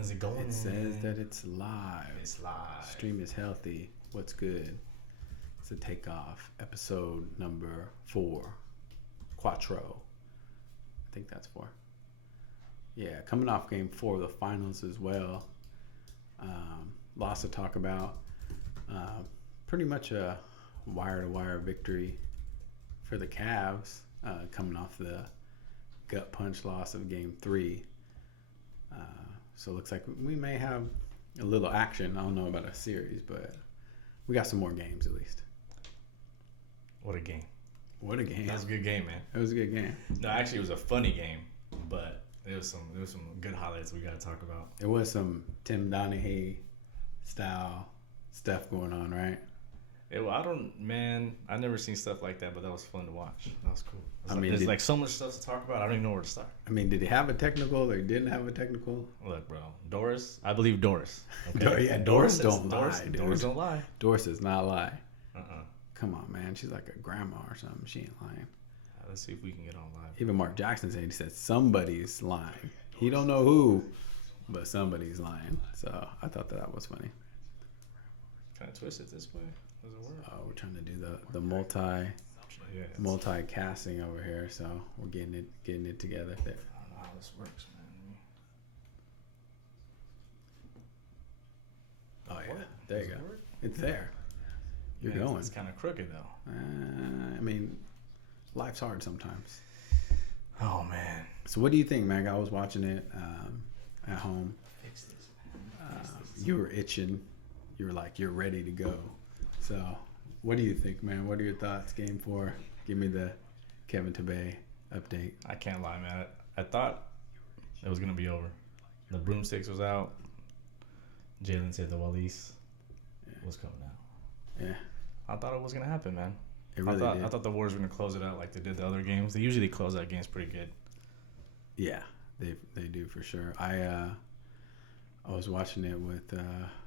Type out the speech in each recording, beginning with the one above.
Is it going? It says that it's live. It's live. Stream is healthy. What's good? It's a Takeoff, episode number 4. Quattro. I think that's 4. Yeah, coming off game 4 of the finals as well. Lots to talk about. Pretty much a wire-to-wire victory for the Cavs, coming off the gut punch loss of game 3. So it looks like we may have a little action. I don't know about a series, but we got some more games at least. What a game. What a game. That was a good game, man. It was a good game. No, actually, it was a funny game, but there was some good highlights we got to talk about. It was some Tim Donaghy style stuff going on, right? I've never seen stuff like that, but that was fun to watch. That was cool. There's like so much stuff to talk about. I don't even know where to start. I mean, did he have a technical or he didn't have a technical? Look, bro, I believe Doris. Okay? Yeah, Doris don't lie. Doris don't lie. Doris does not lie. Come on, man. She's like a grandma or something. She ain't lying. Let's see if we can get on live. Even Mark Jackson said, he said somebody's lying. He don't know who, but somebody's lying. So I thought that was funny. Kind of twist it this way. Does it work? We're trying to do the multi casting over here, so we're getting it together. There. I don't know how this works, man. Oh yeah, there you go. It's there. You're going. It's kind of crooked though. I mean, life's hard sometimes. Oh man. So what do you think, Mag? I was watching it at home. Fix this, man. You were itching. You were like, you're ready to go. So, what do you think, man? What are your thoughts? Game 4. Give me the Kevin Tabay update. I can't lie, man. I thought it was gonna be over. The broomsticks was out. Jalen said the Wallace was coming out. Yeah. I thought it was gonna happen, man. It really did. I thought the Warriors were gonna close it out like they did the other games. They usually close out games pretty good. Yeah, they do for sure. I was watching it with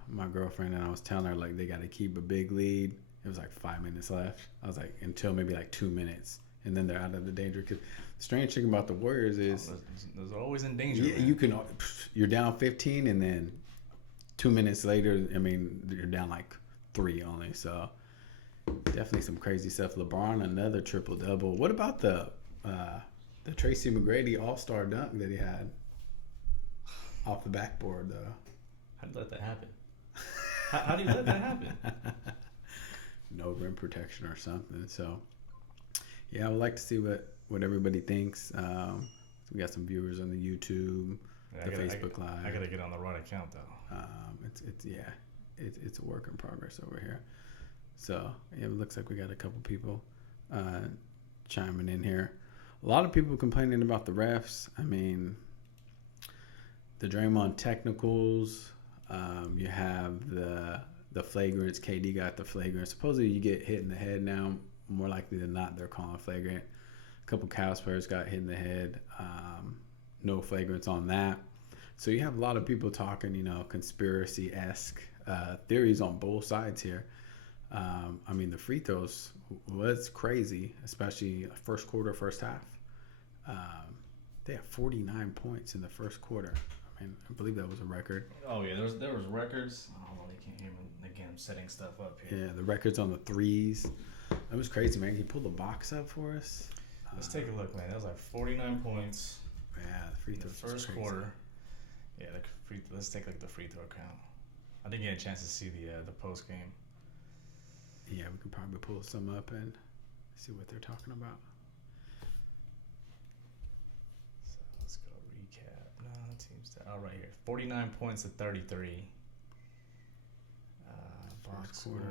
my girlfriend, and I was telling her like they got to keep a big lead. It was like 5 minutes left. I was like, until maybe like 2 minutes, and then they're out of the danger. Because the strange thing about the Warriors is they're always in danger. Yeah, you're down 15, and then 2 minutes later, I mean, you're down like 3 only. So definitely some crazy stuff. LeBron, another triple double. What about the Tracy McGrady All-Star dunk that he had off the backboard though? How did you let that happen? How do you let that happen? No rim protection or something. So, yeah, I would like to see what everybody thinks. We got some viewers on the YouTube, Facebook Live. I gotta get on the right account though. It's a work in progress over here. So yeah, it looks like we got a couple people chiming in here. A lot of people complaining about the refs. I mean, the Draymond technicals. You have the flagrants. KD got the flagrant. Supposedly you get hit in the head now. More likely than not, they're calling flagrant. A couple Cavs players got hit in the head. No flagrants on that. So you have a lot of people talking, conspiracy-esque theories on both sides here. I mean, the free throws was crazy, especially first quarter, first half. They had 49 points in the first quarter. I mean, I believe that was a record. Oh yeah, there was records. Oh, they can't hear me again. I'm setting stuff up here. Yeah, the records on the threes. That was crazy, man. Can you pull the box up for us? Let's take a look, man. That was like 49 points. Yeah, the free throws. The first quarter. Yeah, let's take like the free throw count. I didn't get a chance to see the post game. Yeah, we can probably pull some up and see what they're talking about. So let's go recap. No, teams. Right here. 49 points to 33. Box score.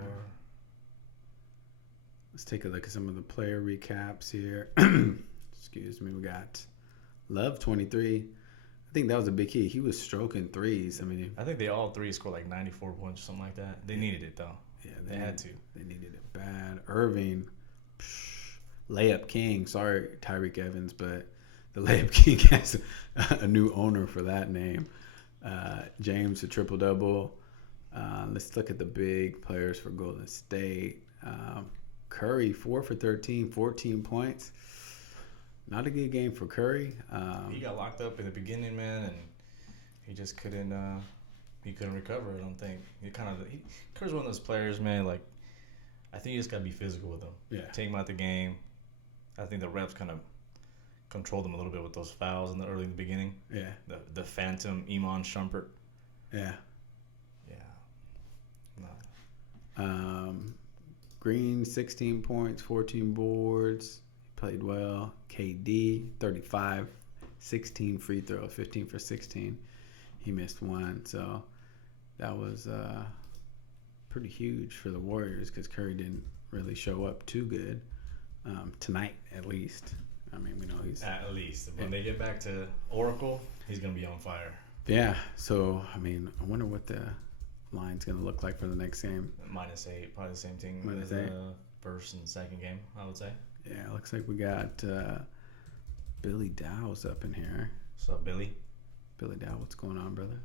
Let's take a look at some of the player recaps here. Excuse me. We got Love 23. I think that was a big key. He was stroking threes. I mean, I think they all three scored like 94 points or something like that. They needed it though. Yeah, they had to. They needed it bad. Irving, layup king. Sorry, Tyreek Evans, but the layup king has a new owner for that name. James, a triple double. Let's look at the big players for Golden State. Curry, 4 for 13, 14 points. Not a good game for Curry. He got locked up in the beginning, man, and he just couldn't. He couldn't recover. I don't think Curry's one of those players, man. Like, I think you just gotta be physical with him. Yeah. Take him out the game. I think the refs kind of controlled him a little bit with those fouls in the beginning. Yeah. The phantom Iman Shumpert. Yeah. Yeah. No. Green, 16 points, 14 boards. Played well. KD, 35, 16 free throws, 15 for 16. He missed one, so that was pretty huge for the Warriors because Curry didn't really show up too good tonight, at least. I mean, we know he's... At least. When they get back to Oracle, he's going to be on fire. Yeah, so, I mean, I wonder what the line's going to look like for the next game. -8, probably the same thing -8. as the first and second game, I would say. Yeah, it looks like we got Billy Dow's up in here. What's up, Billy? Billy Dow, what's going on, brother?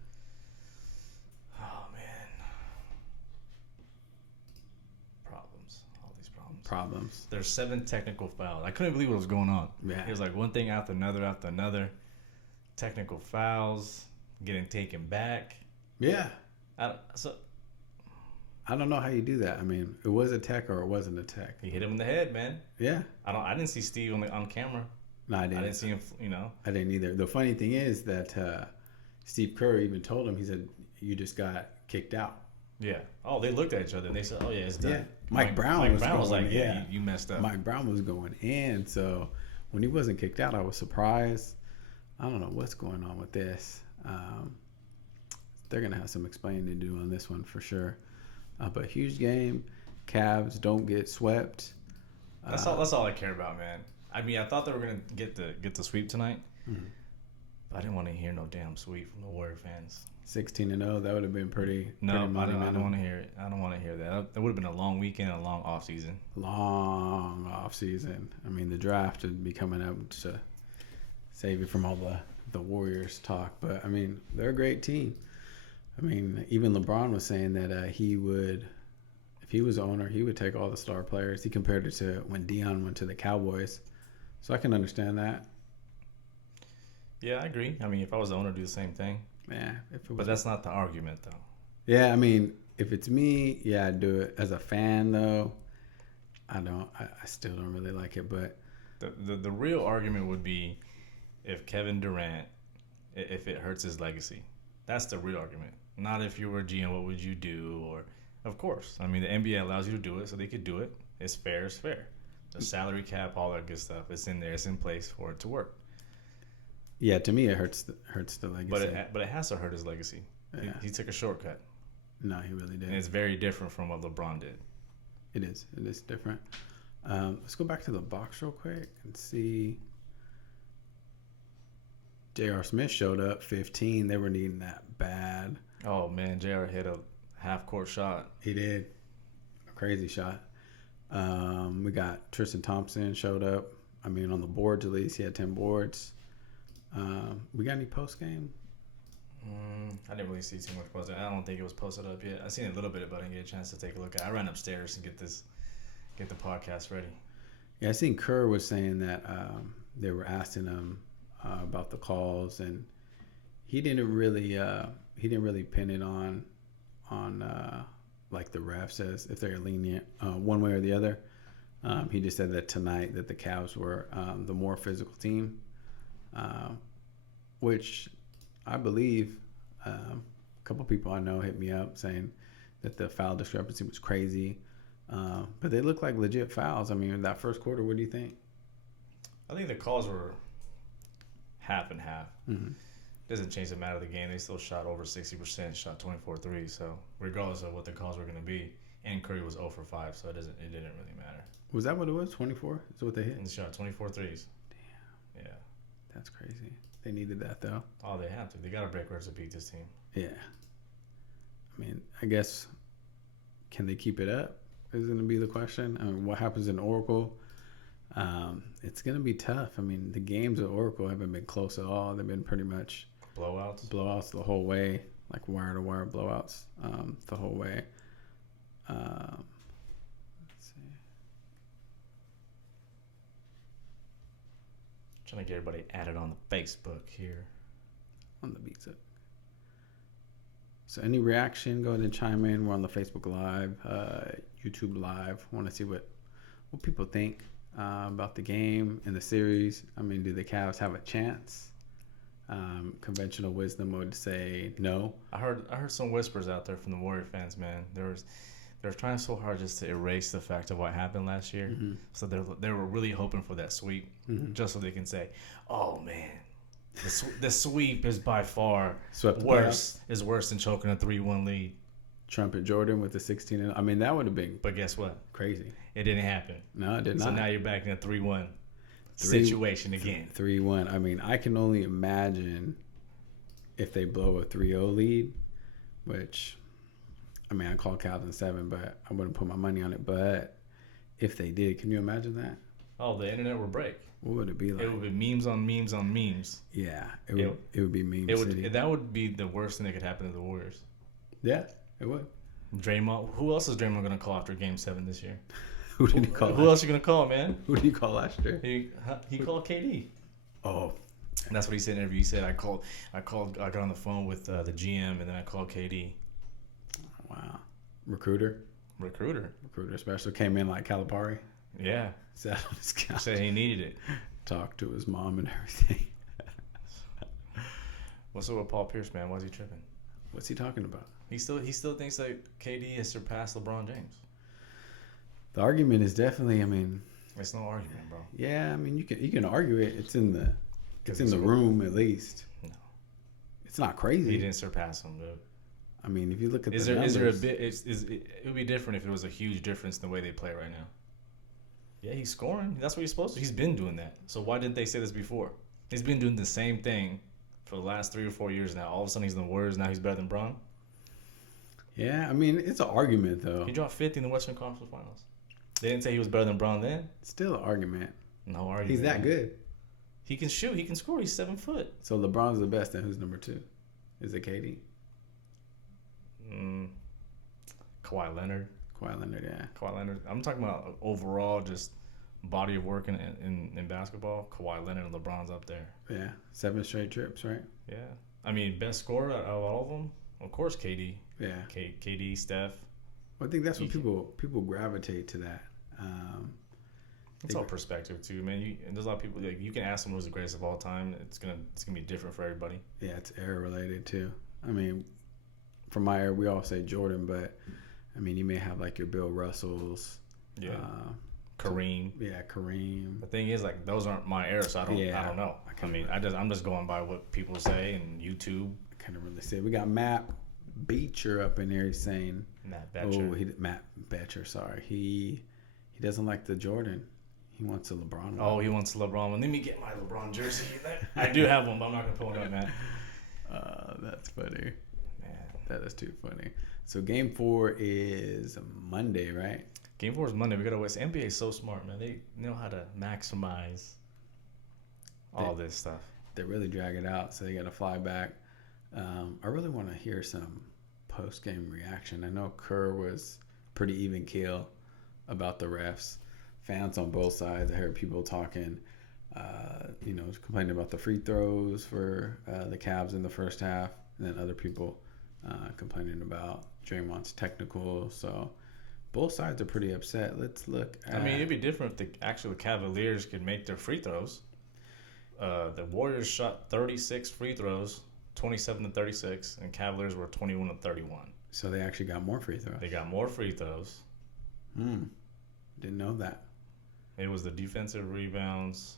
Oh, man. All these problems. There's 7 technical fouls. I couldn't believe what was going on. Yeah. It was like one thing after another. Technical fouls, getting taken back. Yeah. I don't know how you do that. I mean, it was a tech or it wasn't a tech. He hit him in the head, man. Yeah. I didn't see Steve on camera. No, I didn't. I didn't see him, I didn't either. The funny thing is that Steve Kerr even told him, he said, you just got kicked out. Yeah. Oh, they looked at each other and they said, oh, yeah, it's done. Yeah. Mike Brown was like, yeah, you messed up. Mike Brown was going in. So when he wasn't kicked out, I was surprised. I don't know what's going on with this. They're going to have some explaining to do on this one for sure. But huge game. Cavs don't get swept. That's all I care about, man. I mean, I thought they were going to get the sweep tonight. Mm-hmm. But I didn't want to hear no damn sweep from the Warrior fans. 16-0, that would have been pretty. No, pretty I don't want to hear it. I don't want to hear that. That would have been a long weekend, a long off season. Long off season. I mean, the draft would be coming up to save you from all the Warriors talk. But I mean, they're a great team. I mean, even LeBron was saying that he would, if he was the owner, he would take all the star players. He compared it to when Dion went to the Cowboys. So I can understand that. Yeah, I agree. I mean, if I was the owner, I'd do the same thing. Yeah, if it was. But that's not the argument, though. Yeah, I mean, if it's me, yeah, I'd do it. As a fan, though, I don't. I still don't really like it. But the real argument would be if Kevin Durant, if it hurts his legacy. That's the real argument. Not if you were GM, what would you do? Or, of course, I mean, the NBA allows you to do it, so they could do it. It's fair. It's fair. The salary cap, all that good stuff, it's in there. It's in place for it to work. Yeah, to me, it hurts the legacy. But it has to hurt his legacy. Yeah. He took a shortcut. No, he really did. And it's very different from what LeBron did. It is. It is different. Let's go back to the box real quick and see. J.R. Smith showed up, 15. They were needing that bad. Oh, man. J.R. hit a half-court shot. He did. A crazy shot. We got Tristan Thompson showed up. I mean, on the boards at least. He had 10 boards. We got any post-game? I didn't really see too much posted. I don't think it was posted up yet. I seen a little bit, but I didn't get a chance to take a look at it. I ran upstairs and get the podcast ready. Yeah, I seen Kerr was saying that they were asking him about the calls, and he didn't really pin it on like the ref says if they're lenient one way or the other. He just said that tonight that the Cavs were the more physical team, which I believe. A couple people I know hit me up saying that the foul discrepancy was crazy, but they look like legit fouls. I mean, in that first quarter, what do you think? I think the calls were half and half. Mm-hmm. Doesn't change the matter of the game. They still shot over 60%, shot 24 threes. So regardless of what the calls were going to be, and Curry was 0 for 5, so it didn't really matter. Was that what it was? 24? Is what they hit? And they shot 24 threes. Damn. Yeah. That's crazy. They needed that though. Oh, they have to. They got to break records to beat this team. Yeah. I mean, I guess can they keep it up? Is going to be the question. I mean, what happens in Oracle? It's going to be tough. I mean, the games at Oracle haven't been close at all. They've been pretty much blowouts the whole way, like wire-to-wire blowouts the whole way. Let's see. Trying to get everybody added on the Facebook here. On the beats up. So any reaction, go ahead and chime in. We're on the Facebook Live, YouTube Live. Want to see what people think about the game and the series. I mean, do the Cavs have a chance? Conventional wisdom would say no. I heard some whispers out there from the Warrior fans, man. They're trying so hard just to erase the fact of what happened last year. Mm-hmm. So they were really hoping for that sweep, just so they can say, "Oh man, the sweep is by far worse than choking a 3-1 lead." Trumpet Jordan with the 16. I mean, that would have been. But guess what? Crazy. It didn't happen. No, it did not. So now you're back in a 3-1 situation again. 3-1. I mean, I can only imagine if they blow a 3-0 lead, which, I mean, I called Cavs in 7, but I wouldn't put my money on it. But if they did, can you imagine that? Oh, the internet would break. What would it be like? It would be memes on memes on memes. Yeah, it would be meme city. That would be the worst thing that could happen to the Warriors. Yeah, it would. Draymond. Who else is Draymond going to call after Game 7 this year? Who did he call? Who else are you going to call, man? Who did he call last year? He called KD. Oh. And that's what he said in an interview. He said, I got on the phone with the GM, and then I called KD. Wow. Recruiter special. Came in like Calipari. Yeah. Sat on his couch. Said he needed it. Talked to his mom and everything. What's up with Paul Pierce, man? Why is he tripping? What's he talking about? He still thinks that KD has surpassed LeBron James. The argument is definitely, I mean, it's no argument, bro. Yeah, I mean, you can argue it. It's in the room at least. No, it's not crazy. He didn't surpass him, dude. I mean, if you look at the numbers, is there a bit? It would be different if it was a huge difference in the way they play right now. Yeah, he's scoring. That's what he's supposed to. He's been doing that. So why didn't they say this before? He's been doing the same thing for the last 3 or 4 years now. All of a sudden, he's in the Warriors. Now he's better than Bron. Yeah, I mean, it's an argument, though. He dropped 50 in the Western Conference Finals. They didn't say he was better than Bron then. Still an argument. No argument. He's that good. He can shoot. He can score. He's 7 foot. So LeBron's the best, and who's number 2? Is it KD? Kawhi Leonard. Yeah. Kawhi Leonard. I'm talking about overall just body of work in basketball. Kawhi Leonard and LeBron's up there. Yeah. 7 straight trips, right? Yeah. I mean, best scorer out of all of them? Of course, KD. Yeah. KD, Steph. Well, I think that's what people gravitate to that. It's all perspective too, man. There's a lot of people like you can ask them who's the greatest of all time. It's gonna be different for everybody. Yeah, it's era related too. I mean, from my era, we all say Jordan, but I mean, you may have like your Bill Russells. Yeah. Kareem. Kareem. The thing is, like, those aren't my era, so I don't know. I'm just going by what people say and YouTube. I can't really say. We got Matt Beecher up in there. He's saying Matt Betcher. Matt Betcher. Sorry, he doesn't like the Jordan. He wants a LeBron one. Oh, he wants a LeBron one. Let me get my LeBron jersey. I do have one, but I'm not gonna pull it up, man. That's funny. Man, that is too funny. So Game 4 is Monday, right? Game 4 is Monday. We gotta wait. The NBA is so smart, man. They know how to maximize all this stuff. They really drag it out, so they gotta fly back. I really want to hear some post-game reaction. I know Kerr was pretty even keel about the refs. Fans on both sides. I heard people talking, complaining about the free throws for the Cavs in the first half, and then other people complaining about Draymond's technical. So both sides are pretty upset. Let's look at... I mean, it'd be different if the actual Cavaliers could make their free throws. The Warriors shot 36 free throws, 27-36, and Cavaliers were 21-31. So they actually got more free throws. They got more free throws. Didn't know that. It was the defensive rebounds,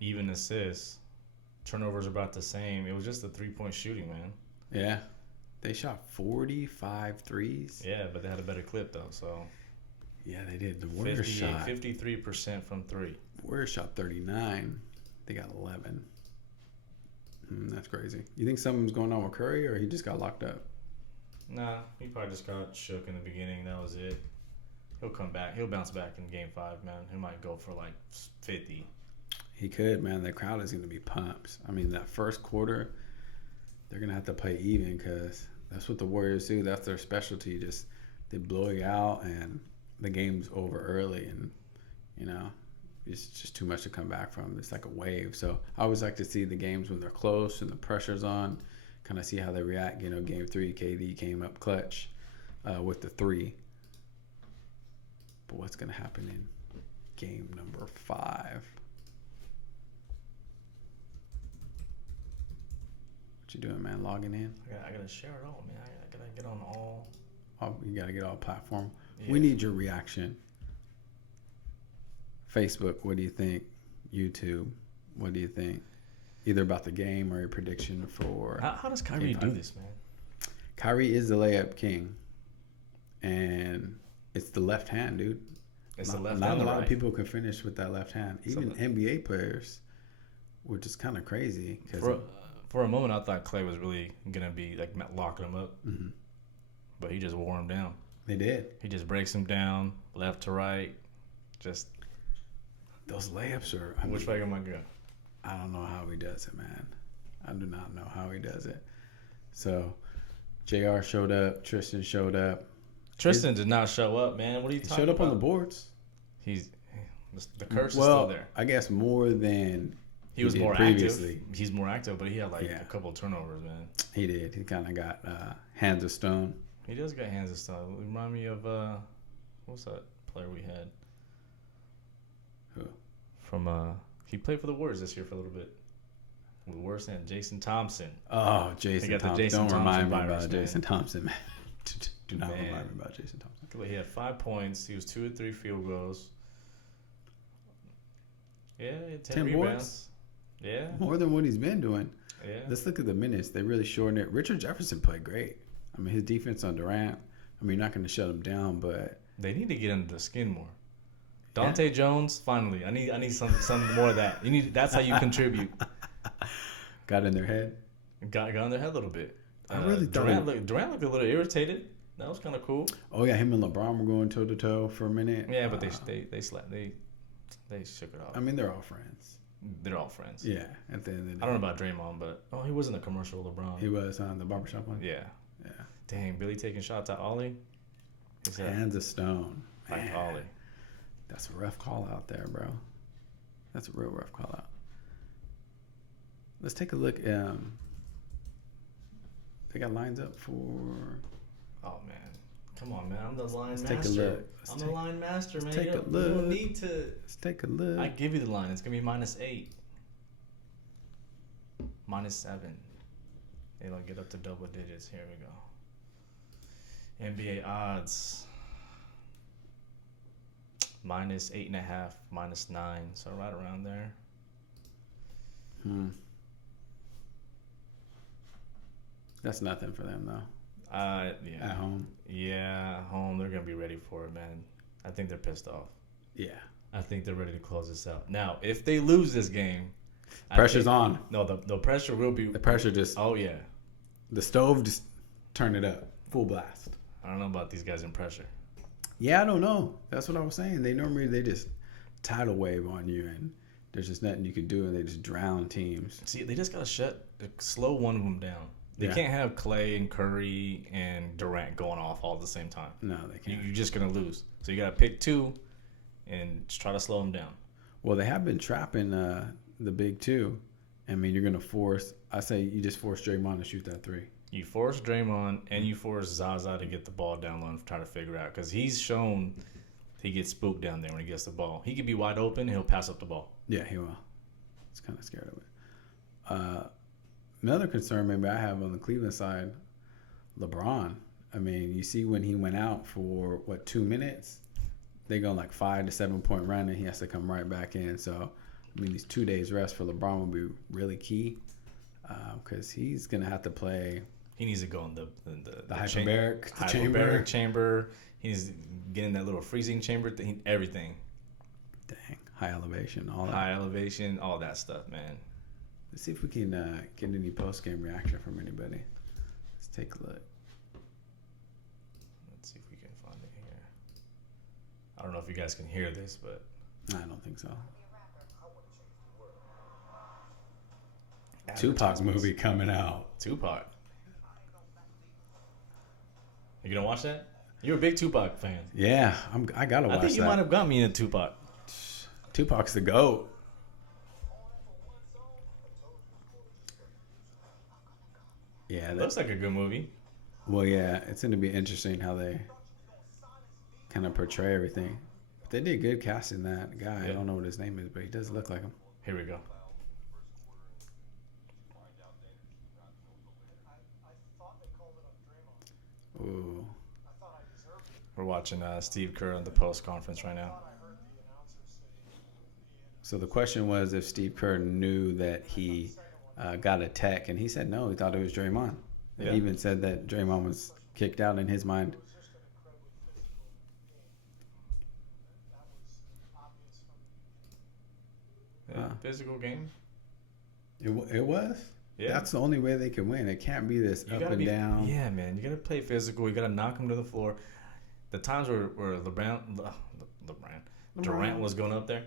even assists. Turnovers about the same. It was just the 3-point shooting, man. Yeah. They shot 45 threes. Yeah, but they had a better clip, though, so. Yeah, they did. The Warriors shot 53% from 3. Warriors shot 39. They got 11. That's crazy. You think something's going on with Curry, or he just got locked up? Nah, he probably just got shook in the beginning. That was it. He'll come back. He'll bounce back in Game 5, man. He might go for like 50. He could, man. The crowd is going to be pumped. I mean, that first quarter, they're going to have to play even because that's what the Warriors do. That's their specialty. Just they blow you out and the game's over early, and it's just too much to come back from. It's like a wave. So I always like to see the games when they're close and the pressure's on, kind of see how they react. You know, game 3, KD came up clutch with the 3. But what's going to happen in game number 5? What you doing, man? Logging in? I gotta share it all, man. I gotta get on all. Oh, you got to get all platform. Yeah. We need your reaction. Facebook, what do you think? YouTube, what do you think? Either about the game or your prediction for... How does Kyrie do this, man? Kyrie is the layup king. And it's the left hand, dude. It's the left hand. hand. Not a lot of people can finish with that left hand. Even NBA players, which is kind of crazy. For a moment, I thought Clay was really going to be like locking him up. Mm-hmm. But he just wore him down. They did. He just breaks him down, left to right. Just... Those layups are... Which way am I going? I don't know how he does it, man. I do not know how he does it. So, JR showed up. Tristan showed up. Tristan did not show up, man. What are you talking about? He showed up on the boards. The curse is still there. I guess more than he was more previously. Active. He's more active, but he had a couple of turnovers, man. He did. He kind of got hands of stone. He does got hands of stone. Remind me of what's that player we had? Who? From he played for the Warriors this year for a little bit. With worse than Jason Thompson. Oh, Jason Thompson. Don't remind me about Jason Thompson, man. Do not remind me about Jason Thompson. He had 5 points. He was 2 or 3 field goals. Yeah, 10 rebounds. Boards? Yeah. More than what he's been doing. Yeah. Let's look at the minutes. They really shortened it. Richard Jefferson played great. I mean, his defense on Durant. I mean, you're not going to shut him down, but they need to get under the skin more. Dante Jones, finally. I need some more of that. That's how you contribute. Got in their head. Got in their head a little bit. I really thought Durant looked a little irritated. That was kind of cool. Oh yeah, him and LeBron were going toe to toe for a minute. Yeah, but they slept. They shook it off. I mean, they're all friends. They're all friends. Yeah. At the end of the day. I don't know about Draymond, but he was in the commercial with LeBron. He was on the barbershop one. Yeah. Yeah. Dang, Billy taking shots at Ollie. Hands of stone. Like Ollie. That's a rough call out there, bro. That's a real rough call out. Let's take a look. They got lines up for... Oh, man. Come on, man. I'm the line master. Take a look. I'm the line master, man. Take a look. You don't need to... Let's take a look. I give you the line. It's going to be -8. -7. It'll get up to double digits. Here we go. NBA odds. -8.5, -9. So right around there. That's nothing for them, though. Yeah. At home. Yeah, at home. They're going to be ready for it, man. I think they're pissed off. Yeah. I think they're ready to close this out. Now, if they lose this game... Pressure's on. No, the pressure will be... The pressure just... Oh, yeah. The stove just turned it up. Full blast. I don't know about these guys in pressure. Yeah, I don't know. That's what I was saying. They just tidal wave on you, and there's just nothing you can do, and they just drown teams. See, they just got to slow one of them down. They can't have Clay and Curry and Durant going off all at the same time. No, they can't. You're just going to lose. So you got to pick 2 and just try to slow them down. Well, they have been trapping the big 2. I mean, you're going to force... I say you just force Draymond to shoot that 3. You force Draymond and you force Zaza to get the ball down low and try to figure out. Because he's shown he gets spooked down there when he gets the ball. He could be wide open. He'll pass up the ball. Yeah, he will. He's kind of scared of it. Another concern maybe I have on the Cleveland side, LeBron. I mean, you see when he went out for, 2 minutes? They go 5 to 7 point run, and he has to come right back in. So, I mean, these 2 days rest for LeBron will be really key because he's going to have to play. He needs to go in the hyperbaric chamber. He needs to get in that little freezing chamber thing, everything. Dang. High elevation, all that. High elevation, all that stuff, man. Let's see if we can get any post-game reaction from anybody. Let's take a look. Let's see if we can find it here. I don't know if you guys can hear this, but... I don't think so. Tupac movie coming out. Tupac. You gonna watch that? You're a big Tupac fan. Yeah, I gotta watch that. I think you might have got me into Tupac. Tupac's the GOAT. Yeah, It looks like a good movie. well, yeah, it's going to be interesting how they kind of portray everything. But they did good casting that guy. Yeah. I don't know what his name is, but he does look like him. Here we go. Ooh. We're watching Steve Kerr on the post conference right now. So the question was if Steve Kerr knew that he got a tech, and he said no. He thought it was Draymond. Yeah. He even said that Draymond was kicked out in his mind. Yeah, physical game. It was? Yeah. That's the only way they can win. It can't be this up and down. Yeah, man. You got to play physical. You got to knock him to the floor. The times where Durant was going up there,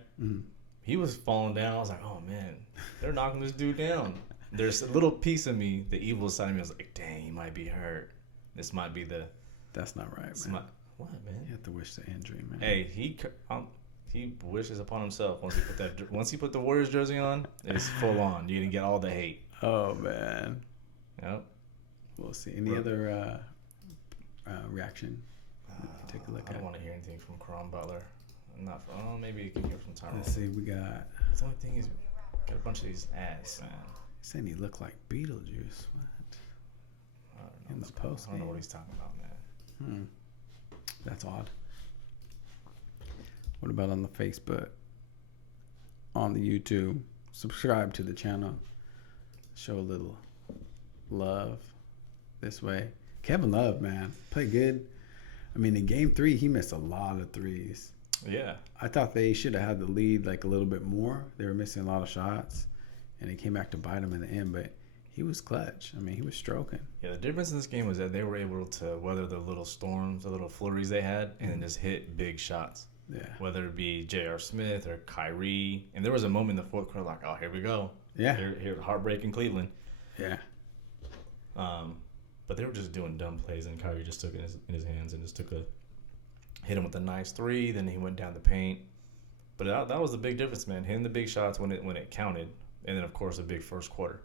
he was falling down. I was like, oh, man, they're knocking this dude down. There's a little piece of me, the evil side of me, was like, dang, he might be hurt. This might be the... That's not right, man. What, man? You have to wish the injury, man. Hey, he wishes upon himself once he put the Warriors jersey on. It's full on. You didn't get all the hate. Oh man. Yep. We'll see. Any other reaction? Take a look. I don't want to hear anything from Caron Butler. Maybe you can hear from Tyrone. Let's see. We got. The only thing is, got a bunch of these ads, man. He's saying he looked like Beetlejuice. What? I don't know. In the post. I don't know what he's talking about, man. That's odd. What about on the Facebook? On the YouTube? Subscribe to the channel. Show a little love this way. Kevin Love, man, played good. I mean, in game 3, he missed a lot of threes. Yeah. I thought they should have had the lead like a little bit more. They were missing a lot of shots, and it came back to bite them in the end, but he was clutch. I mean, he was stroking. Yeah, the difference in this game was that they were able to weather the little storms, the little flurries they had, and then just hit big shots. Yeah. Whether it be J.R. Smith or Kyrie. And there was a moment in the fourth quarter like, oh, here we go. Yeah. Here heartbreak in Cleveland. Yeah. But they were just doing dumb plays, and Kyrie just took it in his hands and just hit him with a nice three. Then he went down the paint. But that was the big difference, man. Hitting the big shots when it counted, and then of course a big first quarter.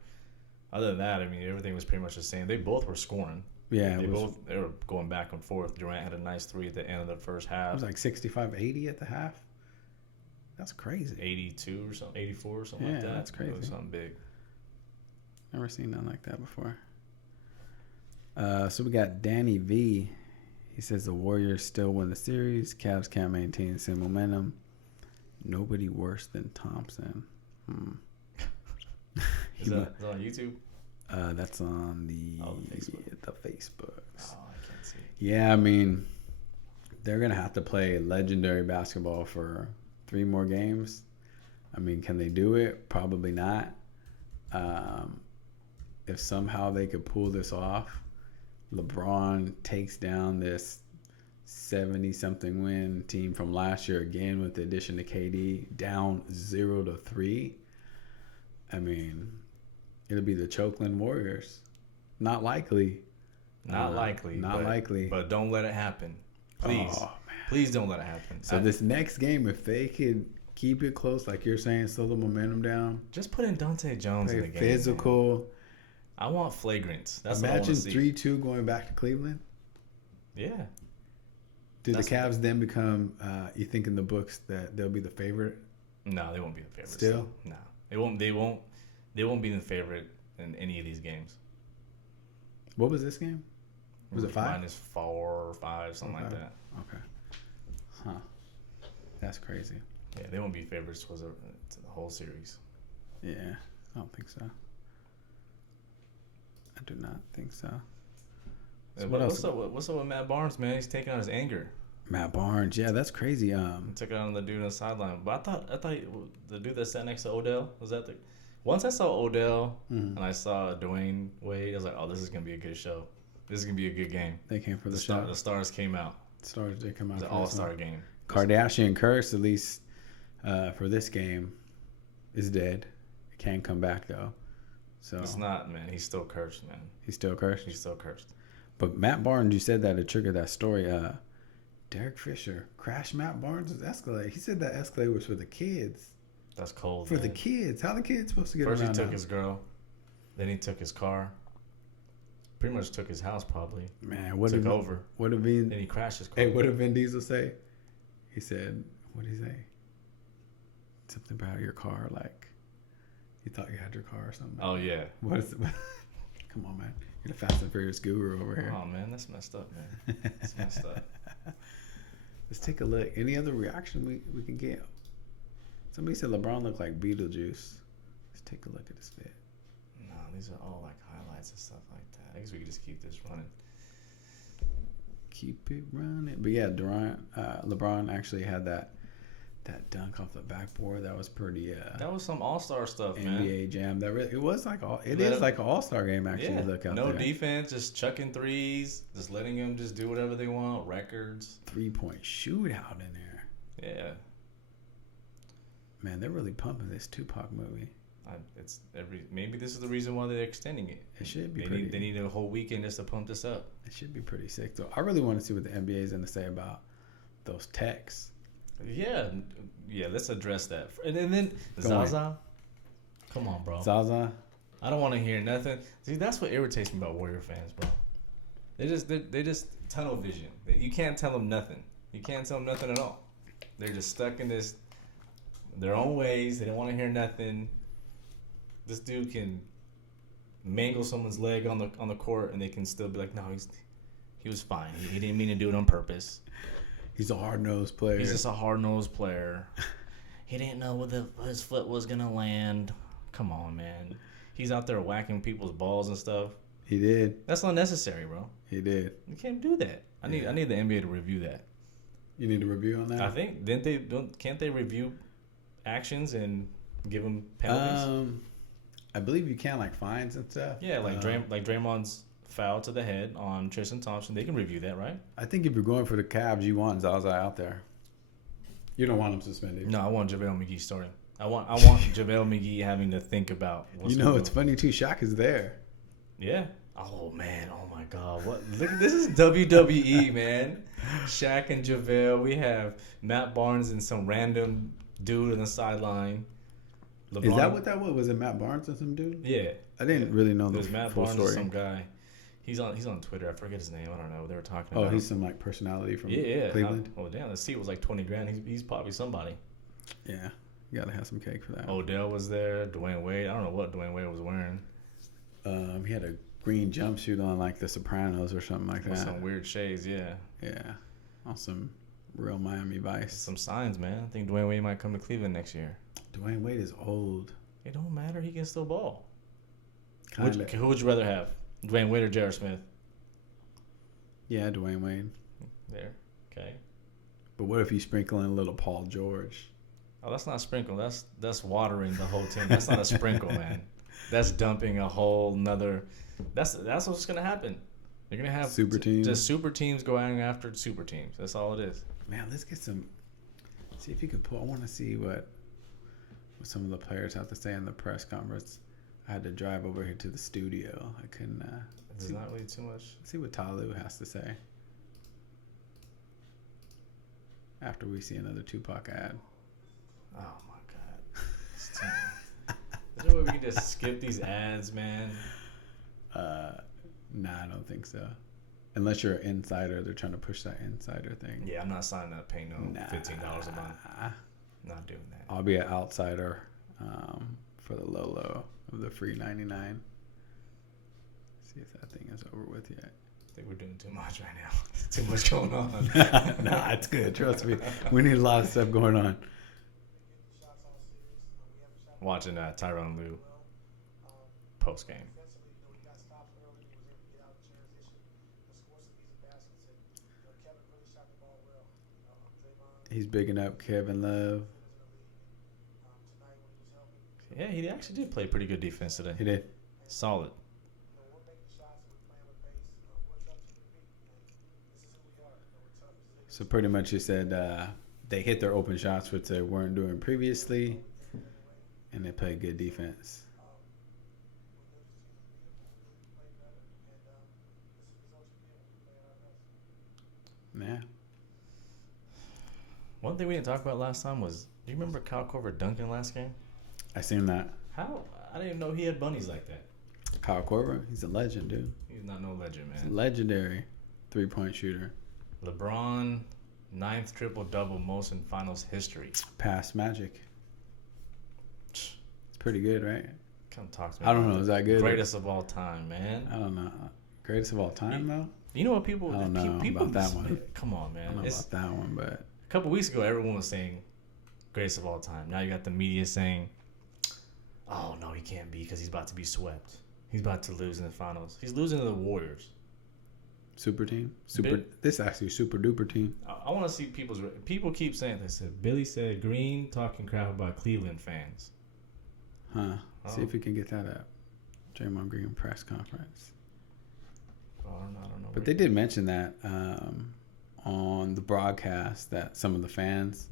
Other than that, I mean, everything was pretty much the same. They both were scoring. Yeah, they were going back and forth. Durant had a nice three at the end of the first half. It was like 65-80 at the half. That's crazy. 82 or something, 84 or something like that. Yeah, that's crazy. It was something big. Never seen nothing like that before. So we got Danny V. He says the Warriors still win the series. Cavs can't maintain the same momentum. Nobody worse than Thompson. Is that on YouTube? That's on the Facebook. The Facebook. Oh, I can't see. Yeah, I mean, they're gonna have to play legendary basketball for 3 more games. I mean, can they do it? Probably not. If somehow they could pull this off, LeBron takes down this 70-something win team from last year again with the addition to KD, down 0-3. I mean, it'll be the Chokeland Warriors. Not likely. Not likely. But don't let it happen. Please. Oh, please don't let it happen. So this next game, if they could keep it close, like you're saying, slow the momentum down. Just put in Dante Jones in the game. Physical. Man. I want flagrants. That's Imagine what I want to see. 3-2 going back to Cleveland. Yeah. Do the Cavs then become, you think in the books that they'll be the favorite? No, they won't be the favorite. Still? No. They won't be the favorite in any of these games. What was this game? Was it 5? -4 or 5, something like that. Okay. Huh. That's crazy. Yeah, they won't be favorites for the whole series. Yeah, I don't think so. I do not think so. So what's up with Matt Barnes, man? He's taking out his anger. Matt Barnes, yeah, that's crazy. He took it out on the dude on the sideline. But I thought the dude that sat next to Odell, was that the... Once I saw Odell and I saw Dwayne Wade, I was like, oh, this is going to be a good show. This is going to be a good game. They came for the show. The stars came out. Stars did come out. It was an all-star game. Kardashian curse, at least for this game, is dead. It can't come back, though. So it's not, man. He's still cursed, man. He's still cursed? He's still cursed. But Matt Barnes, you said that to trigger that story. Derek Fisher crashed Matt Barnes' Escalade. He said that Escalade was for the kids. That's cold. For the kids. How the kids supposed to get First around? First he took his girl. Then he took his car. pretty much took his house probably. Man, what took did over. What did Vin? Then he crashed his car. Hey, what did Vin Diesel say? He said, "What did he say? Something about your car, like you thought you had your car or something." Oh yeah. What is it? Come on, man. You're the Fast and Furious guru over here. Oh man, that's messed up, man. That's messed up. Let's take a look. Any other reaction we can get? Somebody said LeBron looked like Beetlejuice. Let's take a look at this fit. No, these are all like highlights and stuff like that. I guess we could just keep this running. Keep it running. But yeah, LeBron actually had that dunk off the backboard. That was pretty. That was some all-star stuff, NBA man. NBA Jam. That really, it was like is like an all-star game actually. Yeah. Look out no there. defense, just chucking threes, just letting them just do whatever they want. Records. 3-point shootout in there. Yeah. Man, they're really pumping this Tupac movie. Maybe this is the reason why they're extending it. It should be They need a whole weekend just to pump this up. It should be pretty sick. So I really want to see what the NBA is going to say about those texts. Yeah. Let's address that. And then Zaza. Come on, bro. Zaza. I don't want to hear nothing. See, that's what irritates me about Warrior fans, bro. They just tunnel vision. You can't tell them nothing. You can't tell them nothing at all. They're just stuck in their own ways. They don't want to hear nothing. This dude can mangle someone's leg on the court, and they can still be like, no, he was fine. He didn't mean to do it on purpose. He's a hard-nosed player. He's just a hard-nosed player. He didn't know where his foot was going to land. Come on, man. He's out there whacking people's balls and stuff. He did. That's unnecessary, bro. He did. You can't do that. I need the NBA to review that. You need a review on that? I think can't they review actions and give them penalties? I believe you can, like fines and stuff. Yeah, like Draymond's foul to the head on Tristan Thompson. They can review that, right? I think if you're going for the Cavs, you want Zaza out there. You don't want him suspended. No, I want JaVale McGee starting. I want JaVale McGee having to think about what's going on. It's funny too. Shaq is there. Yeah. Oh man. Oh my God. What? Look, this is WWE, man. Shaq and JaVale. We have Matt Barnes and some random dude on the sideline. LeBron. Is that what that was? Was it Matt Barnes and some dude? Yeah. I didn't really know There's the Matt full Barnes story. and some guy. He's on Twitter. I forget his name. I don't know. They were talking about. Oh, he's some like personality from yeah. Cleveland. Damn. The seat was like $20,000. He's probably somebody. Yeah, you gotta have some cake for that. Odell was there. Dwayne Wade. I don't know what Dwayne Wade was wearing. He had a green jumpsuit on, like The Sopranos or something like With that. some weird shades. Yeah. Yeah, on some real Miami Vice. Some signs, man. I think Dwayne Wade might come to Cleveland next year. Dwayne Wade is old. It don't matter. He can still ball. Kinda. Who would you rather have? Dwayne Wade or J.R. Smith? Yeah, Dwayne Wade. There. Okay. But what if you sprinkle in a little Paul George? Oh, that's not sprinkle. That's watering the whole team. That's not a sprinkle, man. That's dumping a whole nother. That's what's gonna happen. You're gonna have super teams. Just super teams going after super teams. That's all it is. Man, let's get some. See if you could pull. I want to see what some of the players have to say in the press conference. I had to drive over here to the studio. I couldn't. There's not really too much. See what Talu has to say after we see another Tupac ad. Oh my God. Is there a way we can just skip these ads, man? Nah, I don't think so. Unless you're an insider, they're trying to push that insider thing. Yeah, I'm not signing up, paying no $15 a month. Not doing that. I'll be an outsider for the low of the free 99. See if that thing is over with yet. I think we're doing too much right now. Too much going on. Nah, it's good. Trust me. We need a lot of stuff going on. Watching Tyronn Lue post game. He's bigging up Kevin Love. Yeah, he actually did play pretty good defense today. He did. Solid. So pretty much he said they hit their open shots, which they weren't doing previously, and they played good defense. Yeah. One thing we didn't talk about last time was, do you remember Kyle Korver dunking last game? I seen that. How? I didn't even know he had bunnies like that. Kyle Korver, he's a legend, dude. He's not no legend, He's a man. legendary 3-point shooter. LeBron, 9th triple-double most in finals history. Past Magic. It's pretty good, right? Come talk to me. I don't know. Is that good? Greatest of all time, man. I don't know. Greatest of all time, though? You know what people... I don't know people about that one. Come on, I man. don't know about that one, but... A couple weeks ago, everyone was saying greatest of all time. Now you got the media saying, oh, no, he can't be because he's about to be swept. He's about to lose in the finals. He's losing to the Warriors. Super team? This is actually a super duper team. I want to see people's... People keep saying this. Billy said Green talking crap about Cleveland fans. Huh. Oh. See if we can get that up. Draymond Green press conference. Oh, I don't know. But they did mention that on the broadcast that some of the fans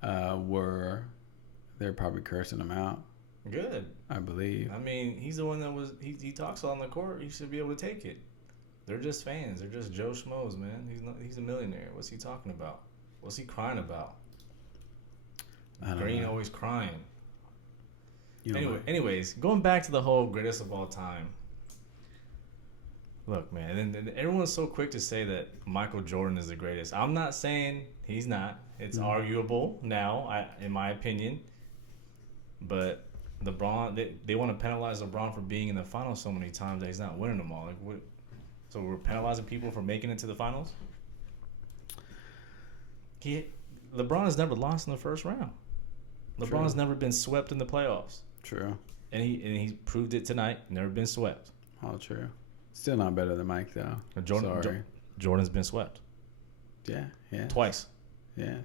they're probably cursing him out. Good. I believe. I mean, he's the one that was... He talks on the court. He should be able to take it. They're just fans. They're just Joe Schmoes, man. He's a millionaire. What's he talking about? What's he crying about? Green know. always crying. Anyway, Anyways, going back to the whole greatest of all time. Look, man, and everyone's so quick to say that Michael Jordan is the greatest. I'm not saying he's not. It's arguable now, in my opinion. But LeBron, they want to penalize LeBron for being in the finals so many times that he's not winning them all. Like, what? So we're penalizing people for making it to the finals? LeBron has never lost in the first round. LeBron has never been swept in the playoffs. True. And he proved it tonight. Never been swept. All true. Still not better than Mike, though. Jordan's been swept. Yeah. Twice. Yes.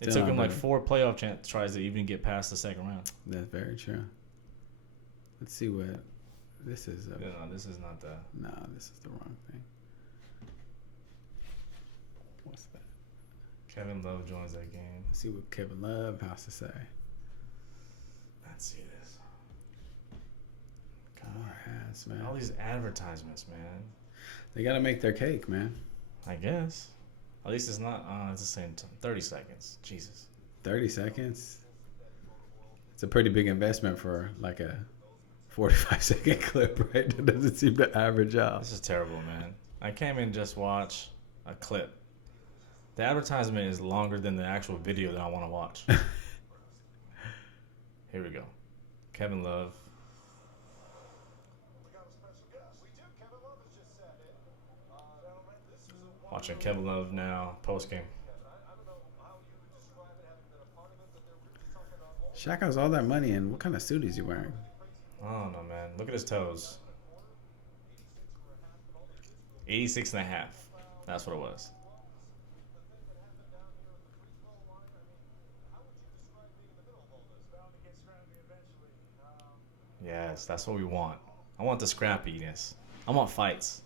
It took him like 4 playoff tries to even get past the second round. That's very true. Let's see what this is. No, this is not that. No, this is the wrong thing. What's that? Kevin Love joins that game. Let's see what Kevin Love has to say. Let's see this. God. More ass, man. All these advertisements, man. They got to make their cake, man. I guess. At least it's not. It's the same time. 30 seconds. Jesus. 30 seconds? It's a pretty big investment for like a 45-second clip, right? That doesn't seem to average out. This is terrible, man. I can't even just watch a clip. The advertisement is longer than the actual video that I want to watch. Here we go. Kevin Love. Watching Kevin Love now, post game. Shaq has all that money, and what kind of suit is he wearing? I don't know, man. Look at his toes. 86 and a half. That's what it was. Yes, that's what we want. I want the scrappiness. I want fights.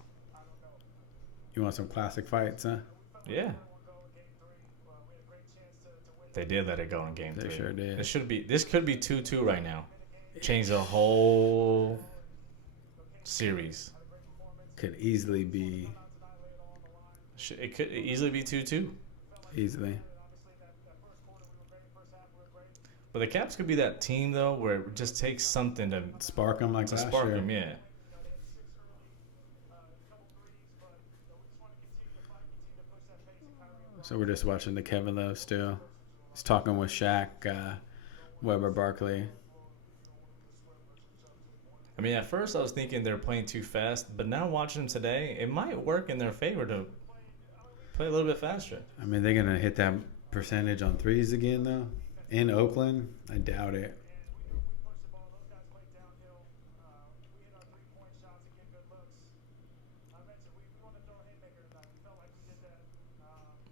You want some classic fights, huh? Yeah. They did let it go in game 3. They sure did. This could be 2-2 right now. Change the whole series. Could easily be. It could easily be 2-2. Easily. But the Caps could be that team, though, where it just takes something to spark them like last spark year. them, yeah. So we're just watching the Kevin Love still. He's talking with Shaq, Weber, Barkley. I mean, at first I was thinking they're playing too fast, but now watching them today, it might work in their favor to play a little bit faster. I mean, they're going to hit that percentage on threes again, though. In Oakland, I doubt it.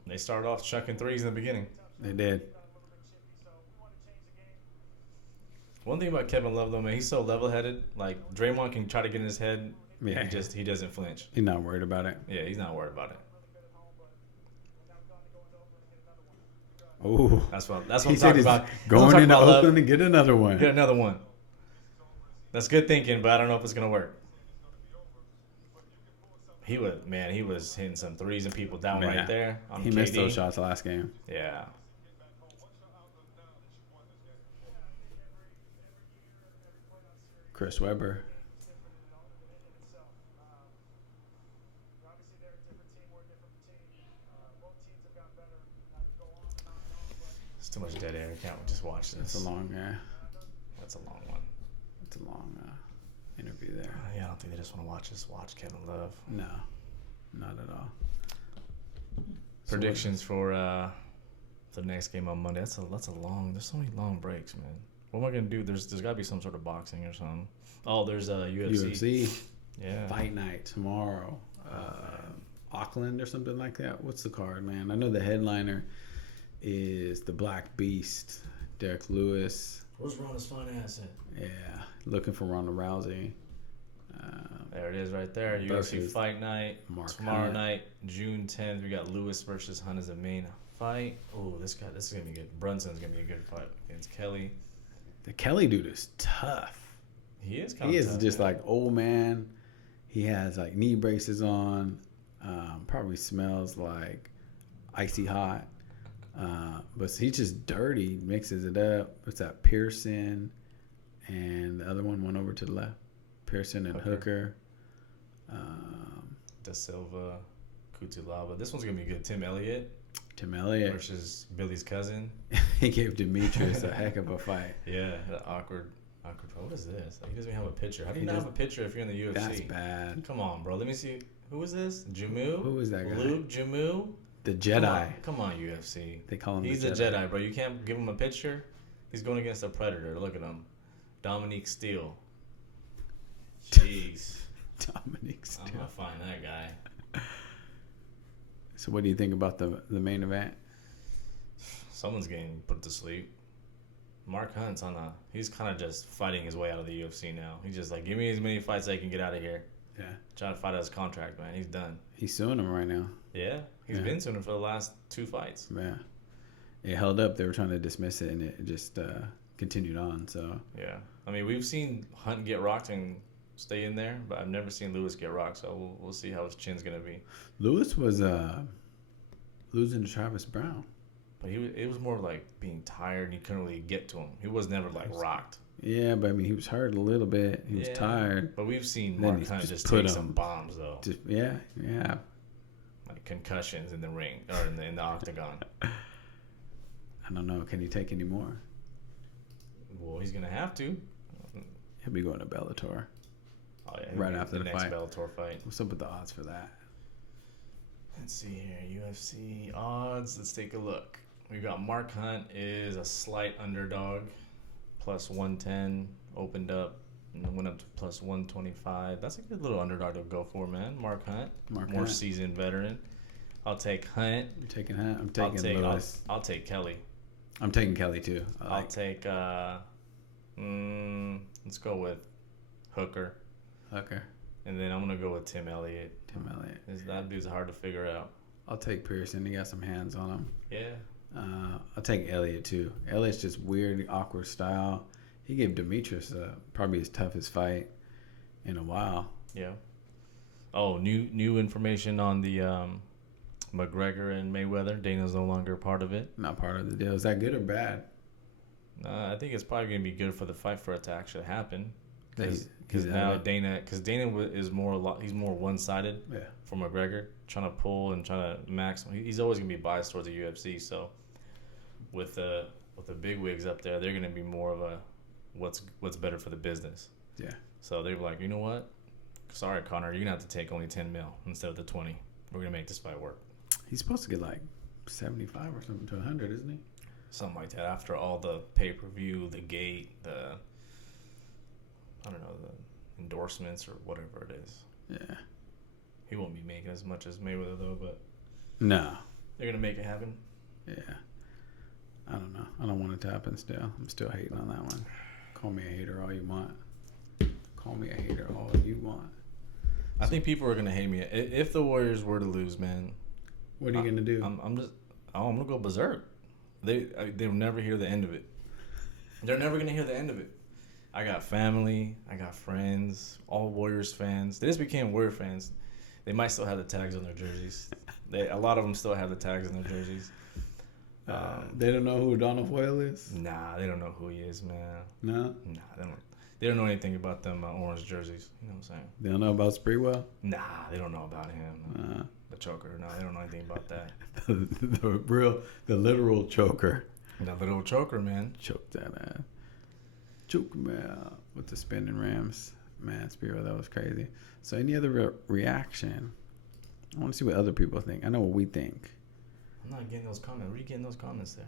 They started off chucking threes in the beginning. They did. One thing about Kevin Love, though, man, he's so level-headed. Like, Draymond can try to get in his head. Yeah. He doesn't flinch. He's not worried about it. Yeah, he's not worried about it. Oh, that's what I'm talking about. Going into Oakland to get another one. Get another one. That's good thinking, but I don't know if it's gonna work. He was hitting some threes and people down right there. He missed those shots last game. Yeah. Chris Webber. too much dead air. Can't just watch this. That's a long. That's a long one. It's a long interview there. Yeah, I don't think they just want to watch us watch Kevin Love. No, not at all. Predictions for the next game on Monday. That's a long. There's so many long breaks, man. What am I gonna do? There's got to be some sort of boxing or something. Oh, there's UFC. Yeah. Fight night tomorrow. Auckland or something like that. What's the card, man? I know the headliner is the Black Beast, Derek Lewis. Where's Ronda's fine ass at? Yeah, looking for Ronda Rousey. There it is right there. UFC Fight Night. Tomorrow night, June 10th, we got Lewis versus Hunt as the main fight. Oh, this is going to be good. Brunson's going to be a good fight against Kelly. The Kelly dude is tough. He is kind of tough. He is just like old man. He has like knee braces on. Probably smells like icy hot. But he's just dirty. Mixes it up. What's that? Pearson. And the other one went over to the left. Pearson and Hooker. Da Silva, Kutulava. This one's going to be good. Tim Elliott versus Billy's cousin. He gave Demetrius a heck of a fight. Yeah, awkward. What is this? Like, he doesn't even have a picture. How do you not have a picture if you're in the UFC? That's bad. Come on, bro. Let me see. Who is this? Jamu? Who is that guy? Luke Jamu? The Jedi. Come on, UFC. They call him He's the a Jedi, bro. You can't give him a picture. He's going against a Predator. Look at him. Dominique Steele. Jeez. Dominique Steele. I'm going to find that guy. So what do you think about the main event? Someone's getting put to sleep. Mark Hunt's he's kind of just fighting his way out of the UFC now. He's just like, give me as many fights as I can get out of here. Yeah. Trying to fight out his contract, man. He's done. He's suing him right now. Yeah. He's been suing him for the last 2 fights. Yeah. It held up. They were trying to dismiss it, and it just continued on. So. Yeah. I mean, we've seen Hunt get rocked and stay in there, but I've never seen Lewis get rocked, so we'll see how his chin's going to be. Lewis was losing to Travis Brown. But it was more like being tired and he couldn't really get to him. He was never like rocked. Yeah, but I mean, he was hurt a little bit. He was tired. But we've seen Mark Hunt just take some bombs, though. Yeah. Like concussions in the ring or in the octagon. I don't know. Can he take any more? Well, he's going to have to. He'll be going to Bellator. Oh, yeah. Right after the next fight. Bellator fight. What's up with the odds for that? Let's see here. UFC odds. Let's take a look. We got Mark Hunt is a slight underdog. Plus 110. Opened up and went up to plus 125. That's a good little underdog to go for, man. Mark Hunt. More seasoned veteran. I'll take Hunt. You're taking Hunt? I'm taking Lewis. I'll take Kelly. I'm taking Kelly, too. I'll take... let's go with Hooker. And then I'm going to go with Tim Elliott. That dude's hard to figure out. I'll take Pearson. He got some hands on him. Yeah. I'll take Elliott, too. Elliott's just weird, awkward style. He gave Demetrius probably his toughest fight in a while. Yeah. Oh, new information on the McGregor and Mayweather. Dana's no longer part of it. Not part of the deal. Is that good or bad? I think it's probably going to be good for the fight for it to actually happen. Because now Dana is he's more one-sided for McGregor, trying to pull and trying to max. He's always going to be biased towards the UFC. So with the big wigs up there, they're going to be more of a what's better for the business. Yeah. So they were like, you know what? Sorry, Connor, you're going to have to take only 10 mil instead of the 20. We're going to make this fight work. He's supposed to get like 75 or something to 100, isn't he? Something like that. After all the pay-per-view, the gate, the endorsements or whatever it is. Yeah. He won't be making as much as Mayweather, though, but... No. They're going to make it happen. Yeah. I don't know. I don't want it to happen still. I'm still hating on that one. Call me a hater all you want. Call me a hater all you want. I think people are going to hate me. If the Warriors were to lose, man... What are you going to do? I'm going to go berserk. They'll never hear the end of it. They're never going to hear the end of it. I got family. I got friends. All Warriors fans. They just became Warrior fans. They might still have the tags on their jerseys. A lot of them still have the tags on their jerseys. They don't know who Donald Foyle is? Nah, they don't know who he is, man. No? Nah, they don't know anything about them orange jerseys. You know what I'm saying? They don't know about Sprewell? Nah, they don't know about him. The choker. No, they don't know anything about that. the literal choker. That little choker, man. Choke that ass. Choke him out with the spinning Rams. Man, Spiro, that was crazy. So any other reaction? I want to see what other people think. I know what we think. I'm not getting those comments. Where are you getting those comments there?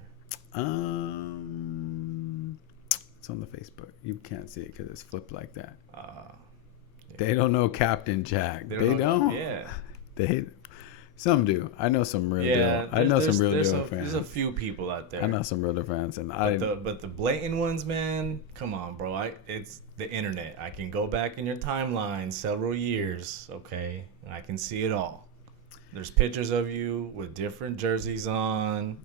It's on the Facebook. You can't see it because it's flipped like that. Yeah. They don't know Captain Jack. They don't. Yeah. Some do. I know some real deal. I know some real deal fans. There's a few people out there. I know some real deal fans, and but the blatant ones, man. Come on, bro. It's the internet. I can go back in your timeline several years, okay, and I can see it all. There's pictures of you with different jerseys on.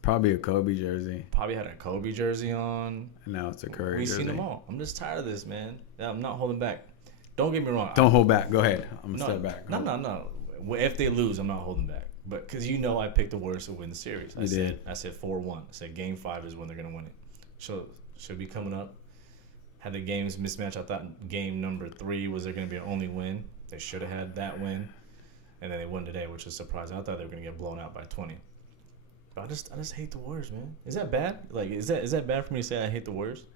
Probably a Kobe jersey. Probably had a Kobe jersey on. And now it's a Curry jersey. We've seen them all. I'm just tired of this, man. I'm not holding back. Don't get me wrong. Don't hold back. Go ahead. I'm gonna step back. No. If they lose, I'm not holding back. But because I picked the Warriors to win the series. I said 4-1. I said Game 5 is when they're gonna win it. So should be coming up. Had the games mismatch. I thought game number 3 was their gonna be our only win. They should have had that win, and then they won today, which is surprising. I thought they were gonna get blown out by 20. But I just hate the Warriors, man. Is that bad? Like, is that bad for me to say I hate the Warriors?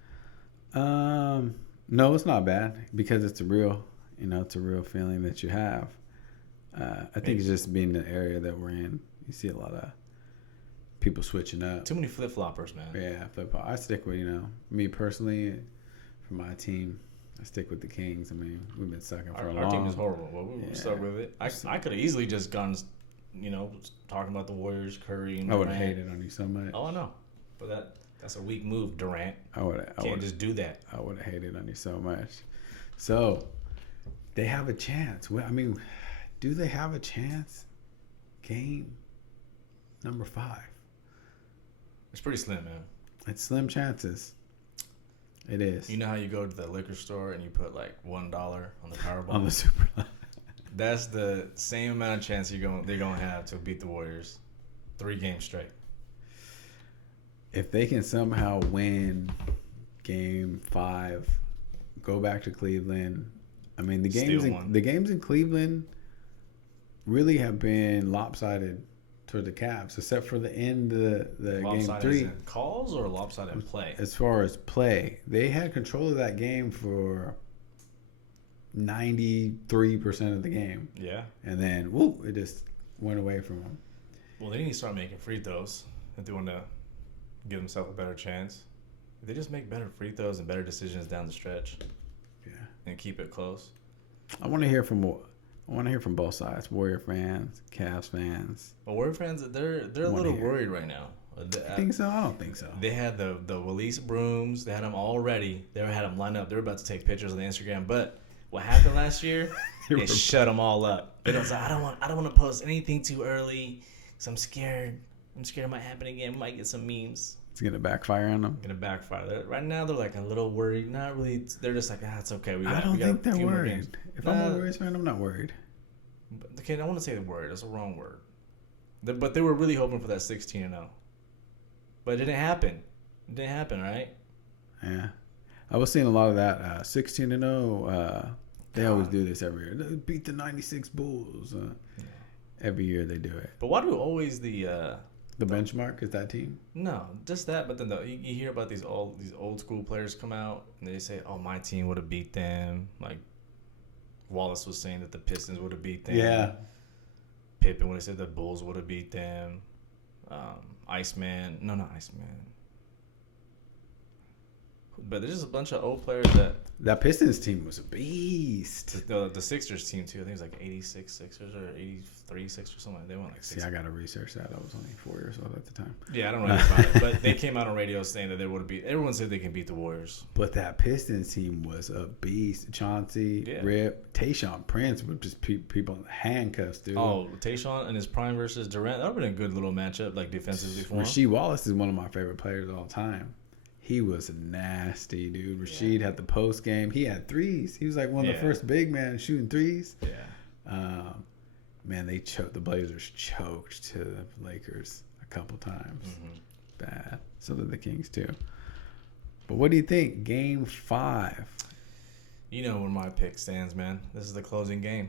No, it's not bad because it's a real feeling that you have. I think it's just being the area that we're in. You see a lot of people switching up. Too many flip-floppers, man. Yeah, flip-flop. I stick with, me personally, for my team, I stick with the Kings. I mean, we've been sucking for a long time. Our team is horrible, but we were stuck with it. I could have easily just gone, talking about the Warriors, Curry, and I would have hated on you so much. Oh, I know. But that's a weak move, Durant. Can't just do that. I would have hated on you so much. So, they have a chance. Well, I mean, do they have a chance? Game number 5. It's pretty slim, man. It's slim chances. It is. You know how you go to the liquor store and you put like $1 on the Powerball? On the Super. That's the same amount of chance they're going to have to beat the Warriors 3 games straight. If they can somehow win Game 5, go back to Cleveland. I mean, the games in Cleveland really have been lopsided toward the Cavs, except for the end of the lopsided Game 3. In calls or lopsided in play? As far as play, they had control of that game for 93% of the game. Yeah. And then, it just went away from them. Well, they need to start making free throws if they want to give themselves a better chance. If they just make better free throws and better decisions down the stretch, and keep it close. I want to hear from both sides: Warrior fans, Cavs fans. Well, Warrior fans, they're a little worried right now. I think so. I don't think so. They had the release brooms. They had them all ready. They had them lined up. They were about to take pictures on the Instagram. But what happened last year? They shut them all up. They was like, I don't want to post anything too early because I'm scared. It might happen again. We might get some memes. It's gonna backfire on them. Gonna backfire. Right now, they're like a little worried. Not really. They're just like, it's okay. I don't think they're worried. If I'm a Warriors fan, I'm not worried. Okay, I want to say the word. That's the wrong word. But they were really hoping for that 16-0. But it didn't happen. Right? Yeah, I was seeing a lot of that 16-0. They always do this every year. They beat the '96 Bulls. Every year they do it. But why do always the benchmark is that team? No, just that. But then you hear about these old school players come out and they say, "Oh, my team would have beat them." Like Wallace was saying that the Pistons would have beat them. Yeah. Pippen would have said the Bulls would have beat them. Iceman, no, not Iceman. But there's just a bunch of old players that Pistons team was a beast. The Sixers team too. I think it was like 86 Sixers or 83 Sixers or something. They went like 6. See, I gotta research that. I was only 4 years old at the time. Yeah, I don't know anything about it. But they came out on radio saying that they would beat. Everyone said they can beat the Warriors. But that Pistons team was a beast. Chauncey, Rip, Tayshaun Prince would just people in handcuffs, dude. Oh, Tayshaun in his prime versus Durant. That would have been a good little matchup, like defensively for him. Rasheed Wallace is one of my favorite players of all time. He was nasty, dude. Rasheed had the post game. He had threes. He was like one of the first big men shooting threes. Yeah. Man, the Blazers choked to the Lakers a couple times. Mm-hmm. Bad. So did the Kings too. But what do you think? Game 5. You know where my pick stands, man. This is the closing game.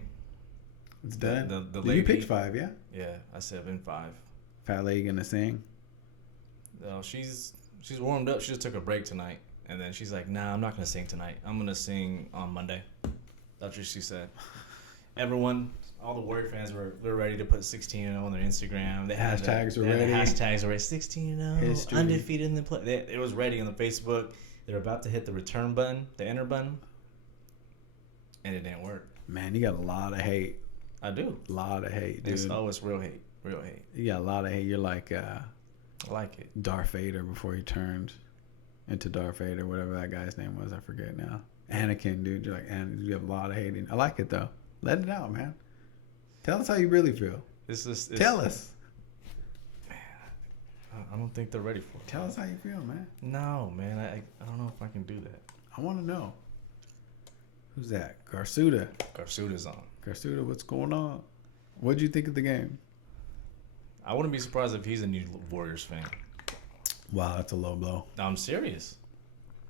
It's done. You picked 5, yeah? Yeah, I said in 5. Fat Lady gonna sing? She's warmed up. She just took a break tonight, and then she's like, "Nah, I'm not gonna sing tonight. I'm gonna sing on Monday." That's what she said. Everyone, all the Warrior fans were ready to put 16-0 on their Instagram. They had Hashtags the, were they had ready. the hashtags were ready. 16-0, History. undefeated in the play. It was ready on the Facebook. They were about to hit the return button, the enter button, and it didn't work. Man, you got a lot of hate. I do. A lot of hate, dude. It's real hate. Real hate. You got a lot of hate. You're like I like it. Darth Vader before he turned into Darth Vader, whatever that guy's name was. I forget now. Anakin, dude. You're like, and you have a lot of hating. I like it, though. Let it out, man. Tell us how you really feel. Tell us. Man, I don't think they're ready for it. Tell us how you feel, man. No, man. I don't know if I can do that. I want to know. Who's that? Garsuda. Garsuda's on. Garsuda, what's going on? What'd you think of the game? I wouldn't be surprised if he's a new Warriors fan. Wow, that's a low blow. No, I'm serious.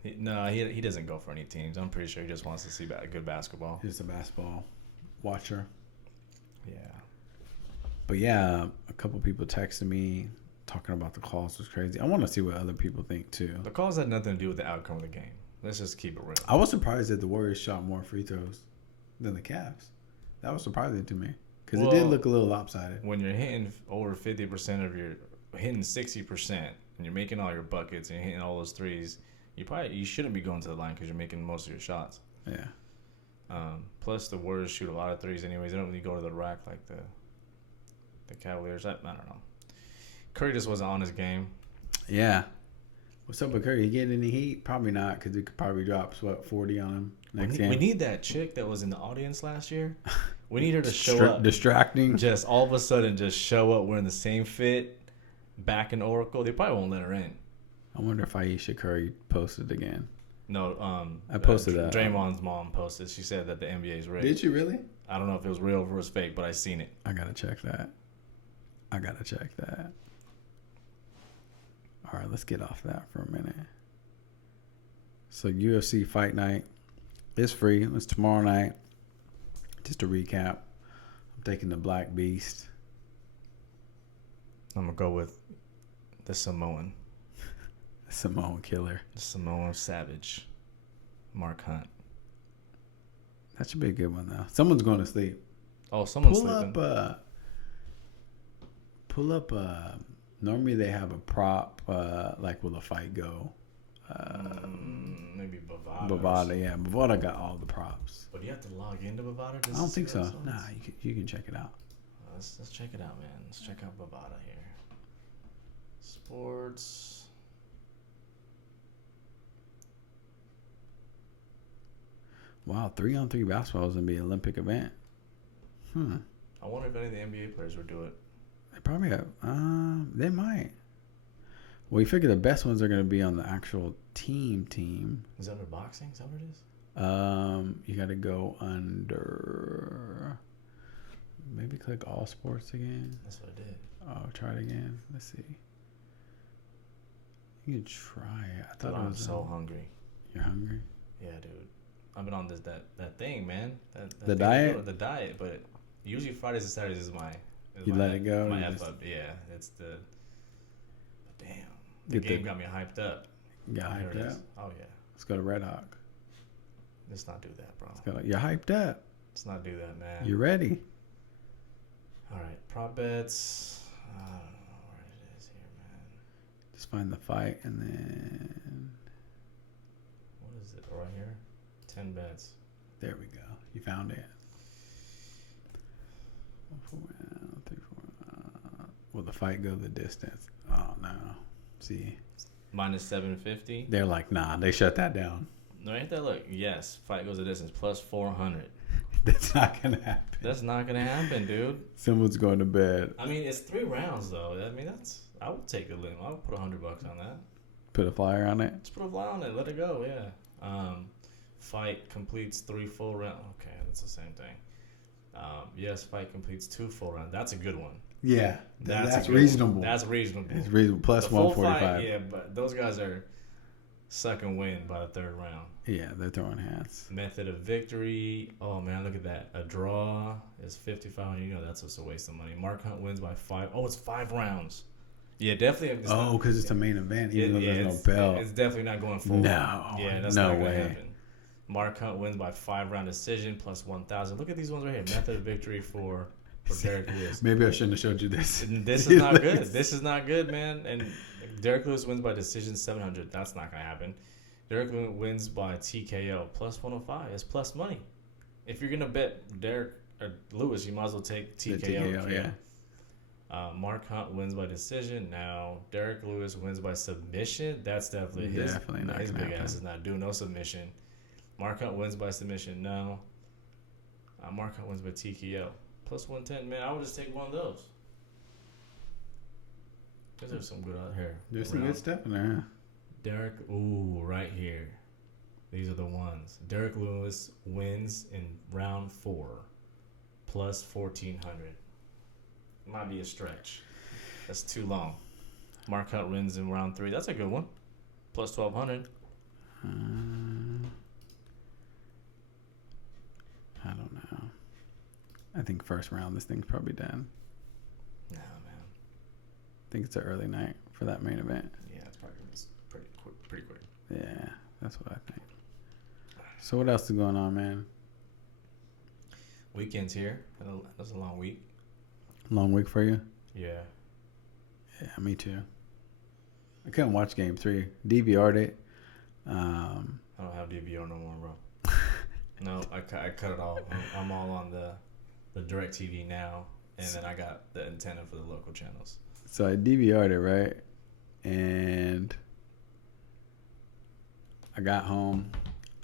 He doesn't go for any teams. I'm pretty sure he just wants to see good basketball. He's a basketball watcher. Yeah. But yeah, a couple people texted me talking about the calls was crazy. I want to see what other people think too. The calls had nothing to do with the outcome of the game. Let's just keep it real. I was surprised that the Warriors shot more free throws than the Cavs. That was surprising to me because it did look a little lopsided. When you're hitting over 50% of your hitting 60% and you're making all your buckets and you're hitting all those threes, you shouldn't be going to the line because you're making most of your shots. Yeah. Plus the Warriors shoot a lot of threes anyways. They don't really go to the rack like the Cavaliers. I don't know. Curry just wasn't on his game. Yeah. What's up with Curry? He getting any heat? Probably not, because he could probably drop 40 on him next game. We need that chick that was in the audience last year. We need her to show up. Distracting. Just all of a sudden, just show up wearing the same fit, back in Oracle. They probably won't let her in. I wonder if Aisha Curry posted again. No, I posted that. Draymond's mom posted. She said that the NBA is rigged. Did you really? I don't know if it was real or if it was fake, but I seen it. I gotta check that. All right, let's get off that for a minute. So UFC Fight Night is free. It's tomorrow night. Just to recap, I'm taking the Black Beast. I'm gonna go with the Samoan. Samoan Killer. The Samoan Savage. Mark Hunt. That should be a good one, though. Someone's going to sleep. Oh, someone's sleeping. Pull up. Normally they have a prop, like will the fight go? Maybe Bovada. Bovada, yeah. Bovada got all the props. But you have to log into Bovada? I don't think so. Nah, you can check it out. Let's check it out, man. Let's check out Bovada here. Sports. Wow, 3-on-3 basketball is going to be an Olympic event. I wonder if any of the NBA players would do it. They probably have. They might. Well, you figure the best ones are going to be on the actual team. Is that under boxing? Is that what it is? You got to go under. Maybe click all sports again. That's what I did. Oh, try it again. Let's see. You can try it. I thought I'm so hungry. You're hungry? Yeah, dude. I've been on that thing, man. The diet? The diet, but usually Fridays and Saturdays is my. Let it go. My F up, yeah. It's the. But damn, the game got me hyped up. Got hyped up. Oh yeah. Let's go to Red Hawk. Let's not do that, bro. You're hyped up. Let's not do that, man. You ready? All right, prop bets. I don't know where it is here, man. Just find the fight and then. What is it? Right here. 10 bets. There we go. You found it. Will the fight go the distance? Oh no. See. Minus 750. They're like, nah. They shut that down. Right there, look. Yes, fight goes the distance. Plus 400. That's not gonna happen. That's not gonna happen, dude. Someone's going to bed. I mean, it's 3 rounds though. I mean, I would take a limb. I would put $100 on that. Put a flyer on it. Just put a flyer on it. Let it go. Yeah. Fight completes 3 full rounds. Okay, that's the same thing. Yes, fight completes 2 full rounds. That's a good one. Yeah, that's reasonable. One. That's reasonable. It's reasonable. Plus 145. Yeah, but those guys are sucking wind by the 3rd round. Yeah, they're throwing hats. Method of victory. Oh man, look at that. A draw is 55. You know that's just a waste of money. Mark Hunt wins by 5. Oh, it's 5 rounds. Yeah, definitely. Oh, because it's a main event, even though there's no belt. It's definitely not going forward. No. Yeah, that's no not going way. to happen. Mark Hunt wins by 5-round decision plus 1,000. Look at these ones right here. Method of victory for Derek Lewis. Maybe I shouldn't have showed you this. This is not good. This is not good, man. And Derek Lewis wins by decision 700. That's not going to happen. Derek Lewis wins by TKO plus 105. It's plus money. If you're going to bet Derek or Lewis, you might as well take TKO. Yeah. Mark Hunt wins by decision. Now Derek Lewis wins by submission. That's definitely his big ass is not doing no submission. Mark Hunt wins by submission. No. Mark Hunt wins by TKO. Plus 110. Man, I would just take one of those. There's some good out here. There's some good stuff in there. Derek, right here. These are the ones. Derek Lewis wins in round 4. Plus 1,400. Might be a stretch. That's too long. Mark Hunt wins in round 3. That's a good one. Plus 1,200. I don't know. I think first round, this thing's probably done. Nah, man. I think it's an early night for that main event. Yeah, it's probably pretty quick. Yeah, that's what I think. So what else is going on, man? Weekend's here. That's a long week. Long week for you? Yeah. Yeah, me too. I couldn't watch Game 3. DVR'd it. I don't have DVR no more, bro. No, I cut it all. I'm all on the DirecTV now, and then I got the antenna for the local channels. So I DVR'd it, right? And I got home.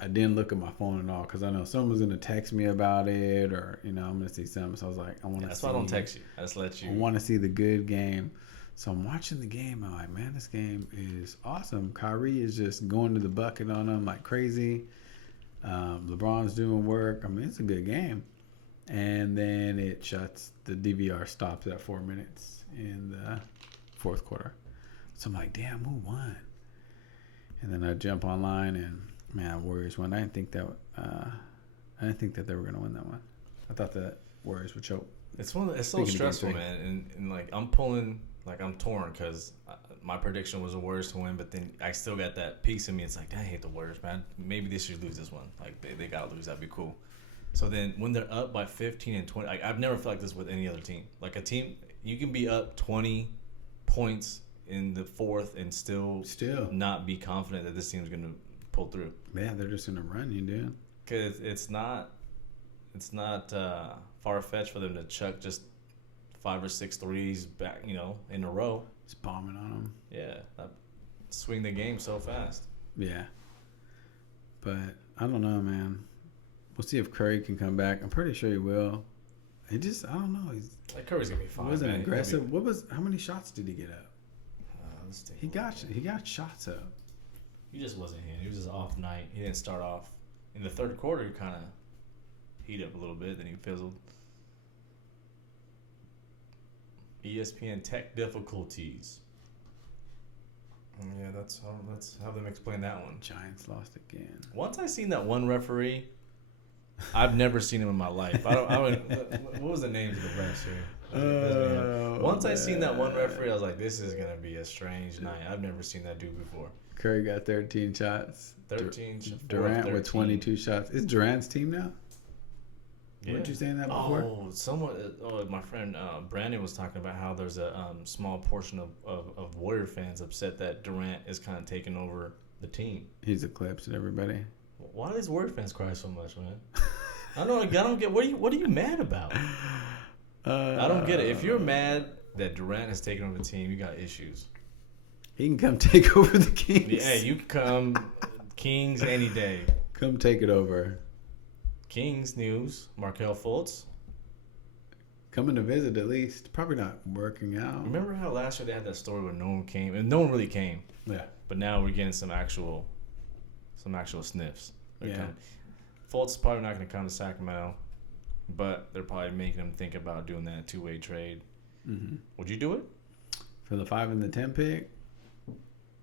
I didn't look at my phone at all because I know someone's going to text me about it or, I'm going to see something. So I was like, I want to see. That's why I don't text you. I just let you. I want to see the good game. So I'm watching the game. I'm like, man, this game is awesome. Kyrie is just going to the bucket on them like crazy. LeBron's doing work. I mean, it's a good game. And then it shuts. The DVR stops at 4 minutes in the fourth quarter. So I'm like, damn, who won? And then I jump online and, man, Warriors won. I didn't think that they were going to win that one. I thought that Warriors would choke. It's so stressful, man. And like I'm torn because my prediction was the Warriors to win, but then I still got that piece of me. It's like, I hate the Warriors, man. Maybe they should lose this one. Like they gotta lose. That'd be cool. So then when they're up by 15 and 20, I've never felt like this with any other team. Like a team, you can be up 20 points in the fourth and still not be confident that this team's gonna pull through. Yeah, they're just gonna run you, dude. Because it's not far fetched for them to chuck just 5 or 6 threes back, in a row. Just bombing on them. Yeah, swing the game so fast. Yeah, but I don't know, man. We'll see if Curry can come back. I'm pretty sure he will. I don't know. Like Curry's gonna be fine. Wasn't aggressive. How many shots did he get up? He got shots up. He just wasn't hitting. He was just off night. He didn't start off in the third quarter. He kind of heated up a little bit, then he fizzled. ESPN tech difficulties. Yeah, let's have them explain that one. Giants lost again. Once I seen that one referee, I've never seen him in my life. What was the names of the refs here? Once I seen that one referee, I was like, this is gonna be a strange night. I've never seen that dude before. Curry got 13 shots. 13. Durant with 22 shots. It's Durant's team now? Yeah. Weren't you saying that before? My friend Brandon was talking about how there's a small portion of Warrior fans upset that Durant is kind of taking over the team. He's eclipsed everybody. Why do these Warrior fans cry so much, man? I don't get. What are you mad about? I don't get it. If you're mad that Durant has taken over the team, you got issues. He can come take over the Kings. Yeah, you can come Kings any day. Come take it over. Kings news, Markelle Fultz. Coming to visit at least. Probably not working out. Remember how last year they had that story where no one came? And no one really came. Yeah. But now we're getting some actual sniffs. Yeah. Fultz is probably not going to come to Sacramento, but they're probably making them think about doing that two-way trade. Mm-hmm. Would you do it? For the 5 and the 10 pick?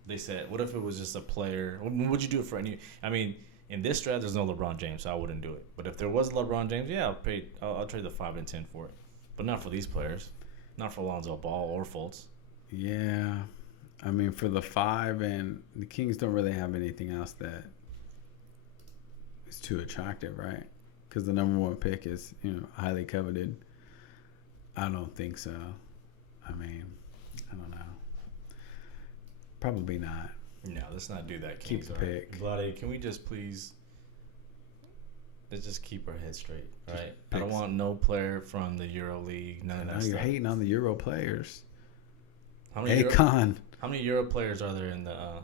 They said, what if it was just a player? Would you do it for any? I mean, in this draft, there's no LeBron James, so I wouldn't do it. But if there was LeBron James, yeah, I'll trade the 5 and 10 for it. But not for these players. Not for Lonzo Ball or Fultz. Yeah. I mean, for the 5, and the Kings don't really have anything else that is too attractive, right? Because the number 1 pick is, highly coveted. I don't think so. I mean, I don't know. Probably not. No, let's not do that, Keep Kings. the pick. Vlade, can we just please... Let's just keep our head straight, all right? I don't Picks. want no player from the Euro League, none of that Now stuff. you're hating on the Euro players. How many Akon. How many Euro players are there in the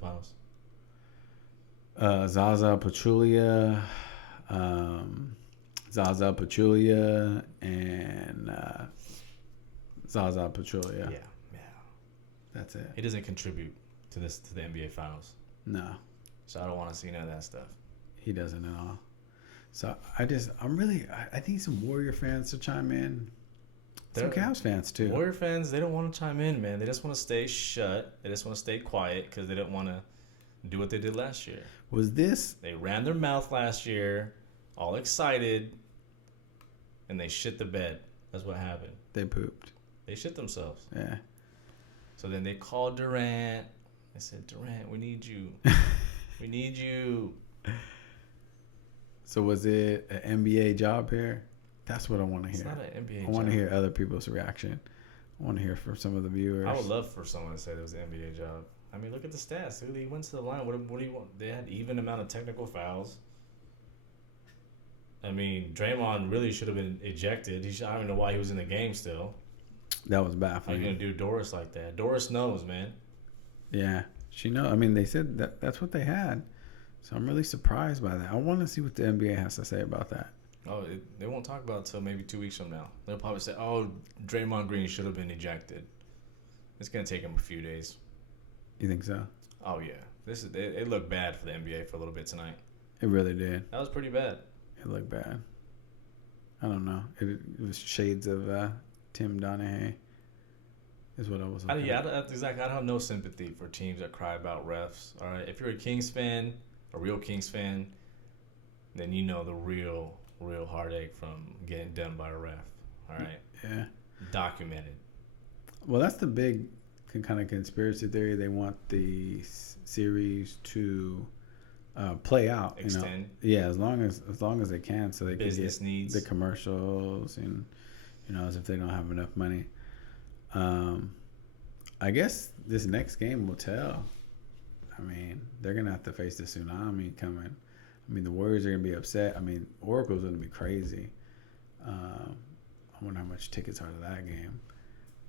finals? Zaza Pachulia, and Zaza Pachulia. Yeah. That's it. He doesn't contribute to the NBA finals, No, so I don't want to see none of that stuff. he doesn't at all. So I think some Warrior fans to chime in. Some Cavs fans too. Warrior fans, they don't want to chime in, man. They just want to stay shut. They just want to stay quiet because they don't want to do what they did last year. They ran their mouth last year, all excited, and they shit the bed. That's what happened. They pooped. They shit themselves. Yeah. So then they called Durant. They said, Durant, we need you. We need you. So was it an NBA job here? That's what I want to hear. It's not an NBA I job. want to hear other people's reaction. I want to hear from some of the viewers. I would love for someone to say it was an NBA job. I mean, look at the stats. Dude. He went to the line. What do you want? They had even amount of technical fouls. I mean, Draymond really should have been ejected. I don't even know why he was in the game still. That was How baffling. you gonna do Doris like that? Doris knows, man. Yeah, she knows. I mean, they said that's what they had. So I'm really surprised by that. I want to see what the NBA has to say about that. Oh, they won't talk about it until maybe 2 weeks from now. They'll probably say, "Oh, Draymond Green should have been ejected." It's gonna take him a few days. You think so? Oh yeah, it looked bad for the NBA for a little bit tonight. It really did. That was pretty bad. It looked bad. I don't know. It was shades of Tim Donaghy. Is what I was looking at. Exactly. I have no sympathy for teams that cry about refs. All right, if you're a Kings fan, a real Kings fan, then you know the real heartache from getting done by a ref. All right. Yeah. Documented. Well, that's the big kind of conspiracy theory. They want the series to play out. Extend. Yeah, as long as they can, so they Business can get needs. the commercials and as if they don't have enough money. I guess this next game will tell. I mean, they're gonna have to face the tsunami coming. I mean, the Warriors are gonna be upset. I mean, Oracle's gonna be crazy. I wonder how much tickets are to that game.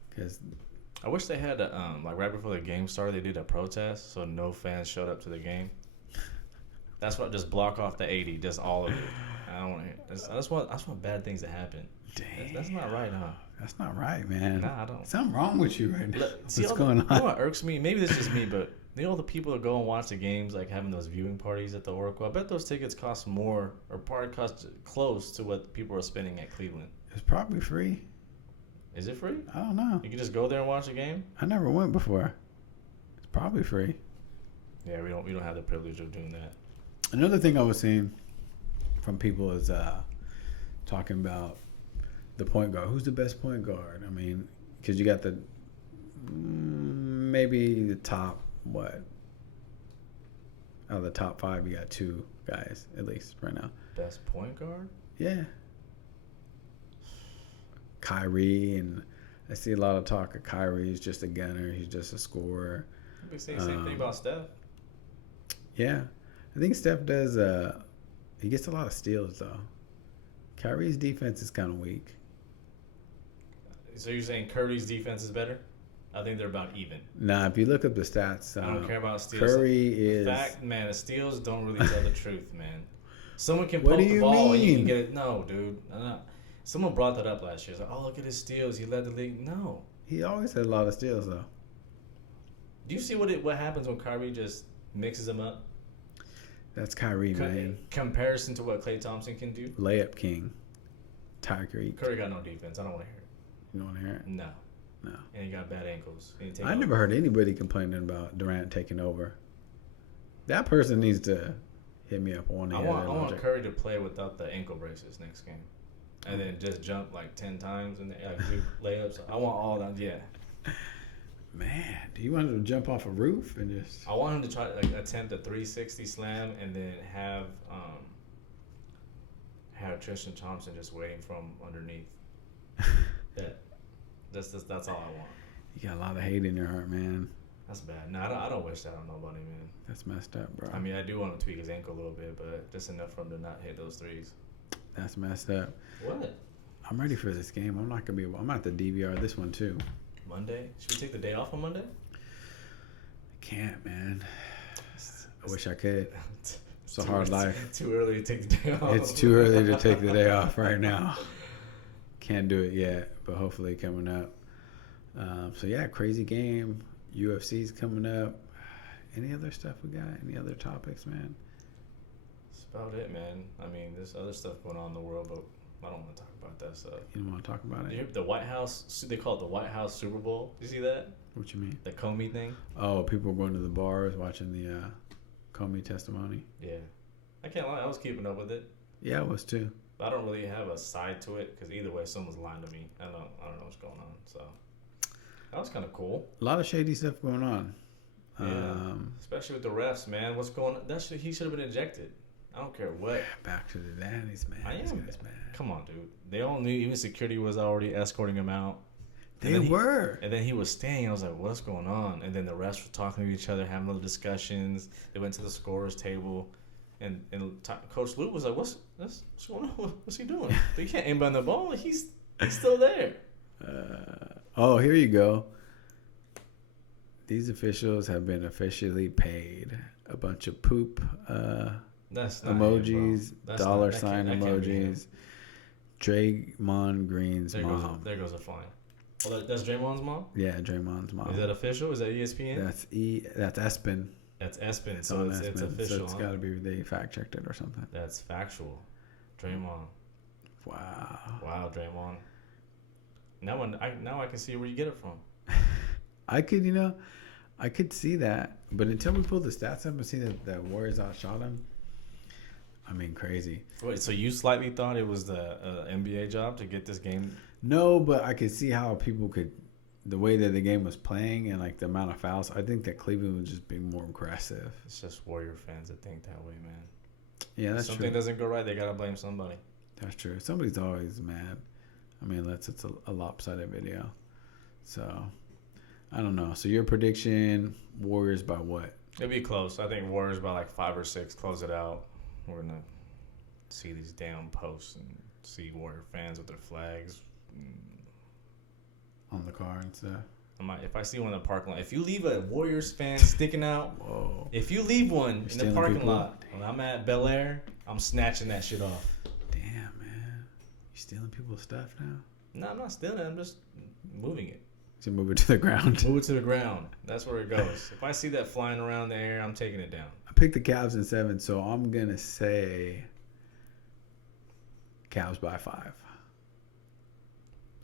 Because I wish they had like right before the game started, they did a protest so no fans showed up to the game. That's what just block off the 80, just all of it. I don't want to hear. That's what bad things that happen. Dang. That's not right, huh? That's not right, man. Nah, I don't. Something wrong with you right now. See, What's going on? You know what irks me? Maybe this is just me, but the people that go and watch the games, like having those viewing parties at the Oracle, I bet those tickets cost more, or probably cost close to what people are spending at Cleveland. It's probably free. Is it free? I don't know. You can just go there and watch a game? I never went before. It's probably free. Yeah, we don't have the privilege of doing that. Another thing I was seeing from people is talking about the point guard. Who's the best point guard? I mean, because you got the maybe the top out of the top 5, you got 2 guys at least right now. Best point guard? Yeah. Kyrie, and I see a lot of talk of Kyrie. He's just a gunner. He's just a scorer. We say the same thing about Steph. Yeah. I think Steph does he gets a lot of steals though. Kyrie's defense is kind of weak. So you're saying Curry's defense is better? I think they're about even. Nah, if you look up the stats, I don't care about steals. Curry is Man, the steals don't really tell the truth, man. Someone can What poke do the you ball and you can mean? get it. No, dude. No. Someone brought that up last year. It's like, oh, look at his steals. He led the league. No. He always had a lot of steals though. Do you see what happens when Kyrie just mixes them up? That's Kyrie, man. Comparison to what Klay Thompson can do? Layup king. Tyreek. Curry got no defense. I don't want to hear it. You don't want to hear it? No. No. And he got bad ankles. I never heard anybody complaining about Durant taking over. That person needs to hit me up on the I want Curry to play without the ankle braces next game. And then just jump like 10 times and do layups. I want all that. Yeah. Man, do you want him to jump off a roof and just? I want him to try like attempt a 360 slam and then have Tristan Thompson just waiting from underneath. That's all I want. You got a lot of hate in your heart, man. That's bad. No, I don't wish that on nobody, man. That's messed up, bro. I mean, I do want to tweak his ankle a little bit, but just enough for him to not hit those threes. That's messed up. What? I'm ready for this game. I'm not gonna be. I'm at the DVR this one too. Monday? Should we take the day off on Monday? I can't, man. I wish I could. It's a hard life. Too early to take the day off. It's too early to take the day off right now. Can't do it yet, but hopefully coming up. So yeah, crazy game. UFC's coming up. Any other stuff we got? Any other topics, man? That's about it, man. I mean, there's other stuff going on in the world, but I don't want to talk about that stuff. You don't want to talk about it? The White House, they call it the White House Super Bowl. You see that? What you mean? The Comey thing? Oh, people were going to the bars watching the Comey testimony. Yeah. I can't lie, I was keeping up with it. Yeah, I was too. But I don't really have a side to it because either way, someone's lying to me. I don't know what's going on. So that was kind of cool. A lot of shady stuff going on. Yeah. Especially with the refs, man. What's going on? He should have been ejected. I don't care what. Back to the daddies, man. I am. This guy's mad. Come on, dude. They all knew. Even security was already escorting him out. They were. And then he was staying. I was like, what's going on? And then the refs were talking to each other, having little discussions. They went to the scorer's table. And Coach Luke was like, what's going on? What's he doing? They can't aim on the ball. He's still there. Oh, here you go. These officials have been officially paid. A bunch of poop That's not emojis, him, dollar sign emojis. Draymond Green's mom. There goes a fine. Well, that's Draymond's mom? Yeah, Draymond's mom. Is that official? Is that ESPN? That's ESPN. That's ESPN, so it's official. So it's got to be they fact checked it or something. That's factual. Draymond. Wow, Draymond. Now I can see where you get it from. I could see that, but until we pull the stats up and see that Warriors outshot him, I mean, crazy. Wait, so you slightly thought it was the NBA job to get this game? No, but I could see how people could, the way that the game was playing and like the amount of fouls. I think that Cleveland was just being more aggressive. It's just Warrior fans that think that way, man. Yeah, that's true. Something doesn't go right, they gotta blame somebody. That's true. Somebody's always mad. I mean, unless it's a lopsided video. So, I don't know. So your prediction, Warriors by what? It'll be close. I think Warriors by like 5 or 6, close it out. We're gonna see these damn posts and see Warrior fans with their flags on the car and stuff. If I see one in the parking lot, if you leave a Warriors fan sticking out, whoa! If you leave one in the parking lot when I'm at Bel Air, I'm snatching that shit off. Damn, man, you stealing people's stuff now? No, I'm not stealing it. I'm just moving it. To move it to the ground. Move it to the ground. That's where it goes. If I see that flying around the air, I'm taking it down. I picked the Cavs in 7, so I'm gonna say Cavs by 5.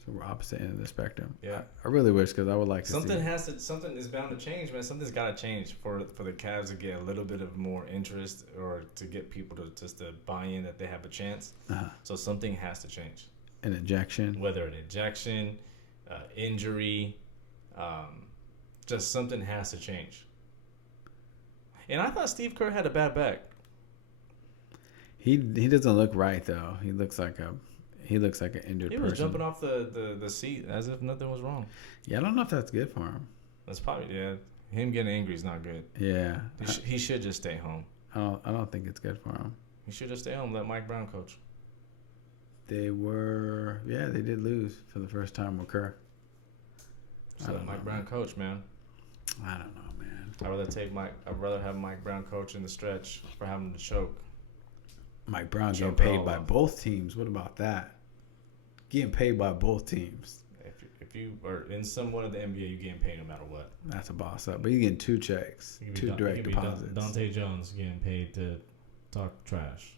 So we're opposite end of the spectrum. Yeah, I really wish, because I would like to something is bound to change, man. Something's got to change for the Cavs to get a little bit of more interest, or to get people to buy in that they have a chance. So something has to change. An ejection, whether an ejection, injury, just something has to change. And I thought Steve Kerr had a bad back. He doesn't look right though. He looks like an injured person. He was jumping off the seat as if nothing was wrong. Yeah, I don't know if that's good for him. That's probably him getting angry is not good. Yeah, he should just stay home. I don't think it's good for him. He should just stay home. Let Mike Brown coach. They did lose for the first time with Kerr. So let Mike Brown coach, man. I don't know, man. I'd rather have Mike Brown coach in the stretch for having to choke. Mike Brown getting paid by both teams. What about that? Getting paid by both teams. If you are in someone in the NBA, you're getting paid no matter what. That's a boss up. But you're getting 2 checks, 2 direct deposits. Dante Jones getting paid to talk trash.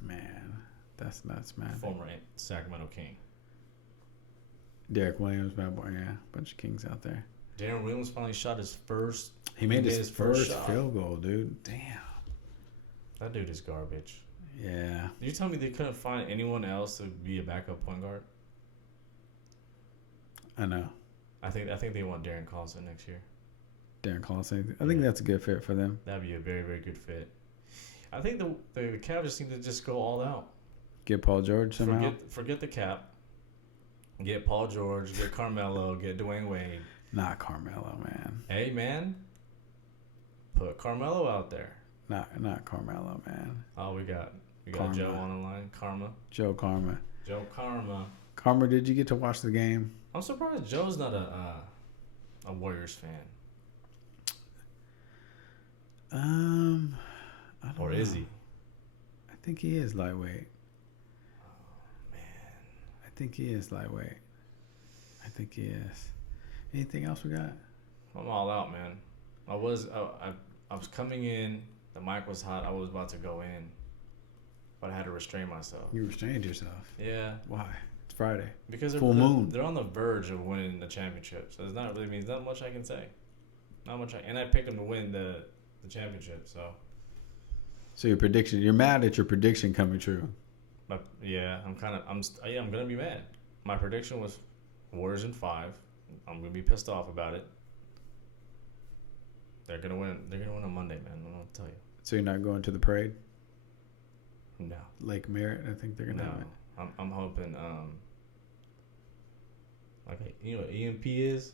Man, that's nuts, man. Former Sacramento King. Derek Williams, bad boy, yeah. Bunch of kings out there. Darren Williams finally shot his first. He made his first field goal, dude. Damn. That dude is garbage. Yeah. Did you tell me they couldn't find anyone else to be a backup point guard? I know. I think they want Darren Collison next year. Darren Collison. I think that's a good fit for them. That'd be a very, very good fit. I think the Cavs just need to just go all out. Get Paul George somehow. Forget the cap. Get Paul George. Get Carmelo. Get Dwayne Wade. Not Carmelo, man. Hey, man. Put Carmelo out there. Not Carmelo, man. Oh, we got Karma. Joe on the line. Joe Karma. Joe Karma. Karma, did you get to watch the game? I'm surprised Joe's not a Warriors fan. I don't or know. is he? I think he is lightweight. Oh, man. I think he is lightweight. I think he is. Anything else we got? I'm all out, man. I was coming in. The mic was hot. I was about to go in, but I had to restrain myself. You restrained yourself. Yeah. Why? It's Friday. Because full moon. They're on the verge of winning the championship, so there's not much I can say. Not much. And I picked them to win the championship. So your prediction. You're mad at your prediction coming true. But yeah, I'm gonna be mad. My prediction was Warriors in 5. I'm gonna be pissed off about it. They're gonna win. They're gonna win on Monday, man. I'm gonna tell you. So you're not going to the parade? No. Lake Merritt, I think they're gonna have it. I'm hoping. Okay, you know what EMP is?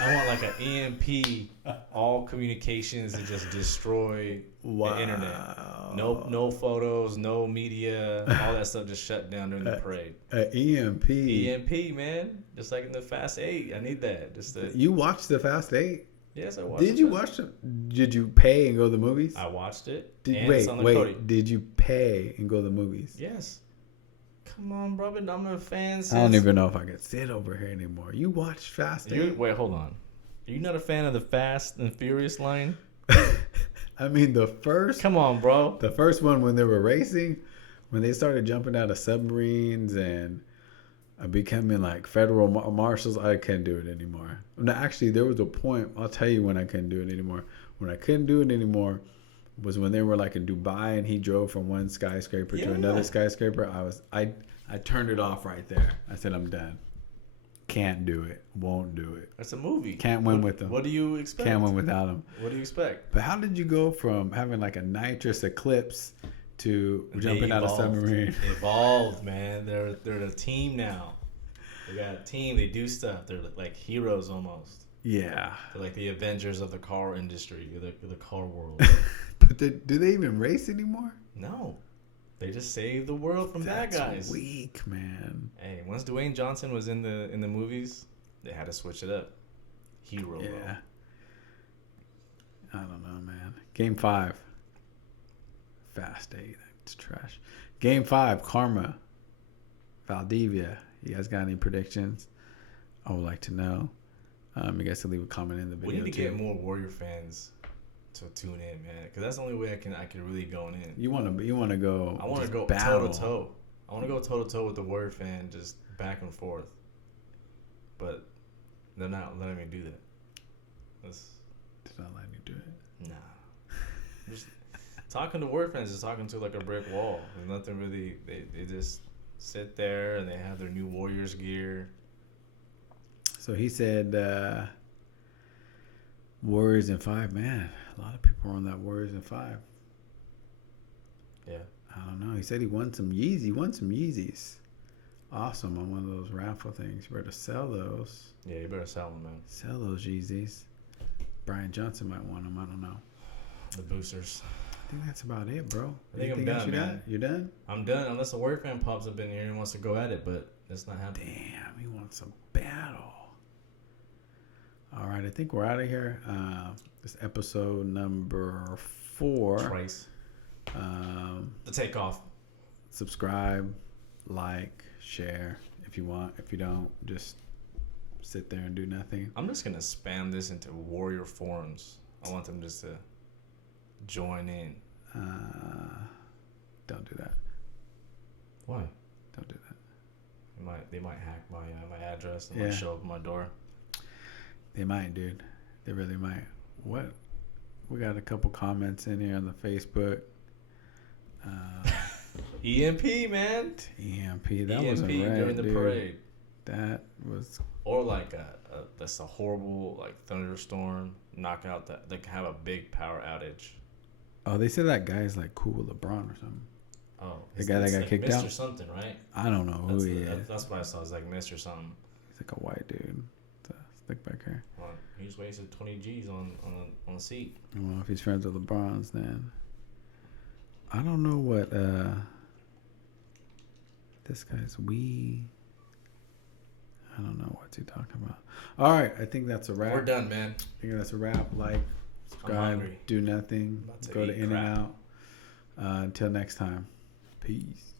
I want like an EMP, all communications to just destroy the internet. No photos, no media, all that stuff just shut down during the parade. EMP. EMP, man. Just like in the Fast 8. I need that. You watched the Fast 8? Yes, I watched. Did you watch it? Did you pay and go to the movies? I watched it. Wait. Did you pay and go to the movies? Yes. Come on, bro. I'm a fan. I don't even know if I can sit over here anymore. You watched Fast 8? Wait, hold on. Are you not a fan of the Fast and Furious line? I mean, the first... Come on, bro. The first one when they were racing, when they started jumping out of submarines and becoming like federal marshals, I couldn't do it anymore. No, actually, there was a point, I'll tell you when I couldn't do it anymore. When I couldn't do it anymore was when they were like in Dubai and he drove from one skyscraper to another skyscraper. I turned it off right there. I said, I'm done. Can't do it. Won't do it. It's a movie. Can't win with them. What do you expect? Can't win without them. What do you expect? But how did you go from having like a nitrous eclipse to jumping out of submarine? Evolved, man. They're a team now. They got a team. They do stuff. They're like heroes almost. Yeah. They're like the Avengers of the car industry, the car world. But do they even race anymore? No. They just saved the world from bad guys. That's weak, man. Hey, once Dwayne Johnson was in the movies, they had to switch it up. Hero. Yeah. Role. I don't know, man. Game 5. Fast 8. It's trash. Game 5. Karma. Valdivia. You guys got any predictions? I would like to know. You guys can leave a comment in the video. We need to get more Warrior fans to tune in, man, because that's the only way I can really go in. You want to go? I want to go toe to toe. I want to go toe to toe with the Warrior fan, just back and forth. But they're not letting me do that. They're not letting you do it. Nah. Just talking to Warrior fans is talking to like a brick wall. There's nothing really. They just sit there and they have their new Warriors gear. So he said Warriors in 5. Man, a lot of people are on that Warriors in 5. Yeah. I don't know. He said he won some Yeezys. He won some Yeezys. Awesome on one of those raffle things. You better sell those. Yeah, you better sell them, man. Sell those Yeezys. Brian Johnson might want them. I don't know. The boosters. I think that's about it, bro. I think I'm done, man. You done? I'm done, unless a Warrior fan pops up in here and wants to go at it, but that's not happening. Damn, he wants some battle. All right, I think we're out of here. This episode number 4. Twice. The Takeoff. Subscribe, like, share if you want. If you don't, just sit there and do nothing. I'm just going to spam this into Warrior forums. I want them just to join in. Don't do that. Why? Don't do that. They might hack my address and might show up at my door. They might, dude. They really might. What? We got a couple comments in here on the Facebook. EMP, man. EMP. That EMP wasn't right, during the dude. parade. That was. Or like a that's a horrible like thunderstorm knockout that they can have a big power outage. Oh, they said that guy is like cool with LeBron or something. Oh, The guy that got like kicked Mr. out. Something, right? I don't know who he is. That's what I saw. It's like Mr. Something. He's like a white dude. Slick back hair. Well, he's wasted 20 G's on the seat. Well, if he's friends with LeBron's, then I don't know what this guy's I don't know what you're talking about. All right, I think that's a wrap. We're done, man. I think that's a wrap. Like, subscribe, do nothing, go to In and Out. Until next time, peace.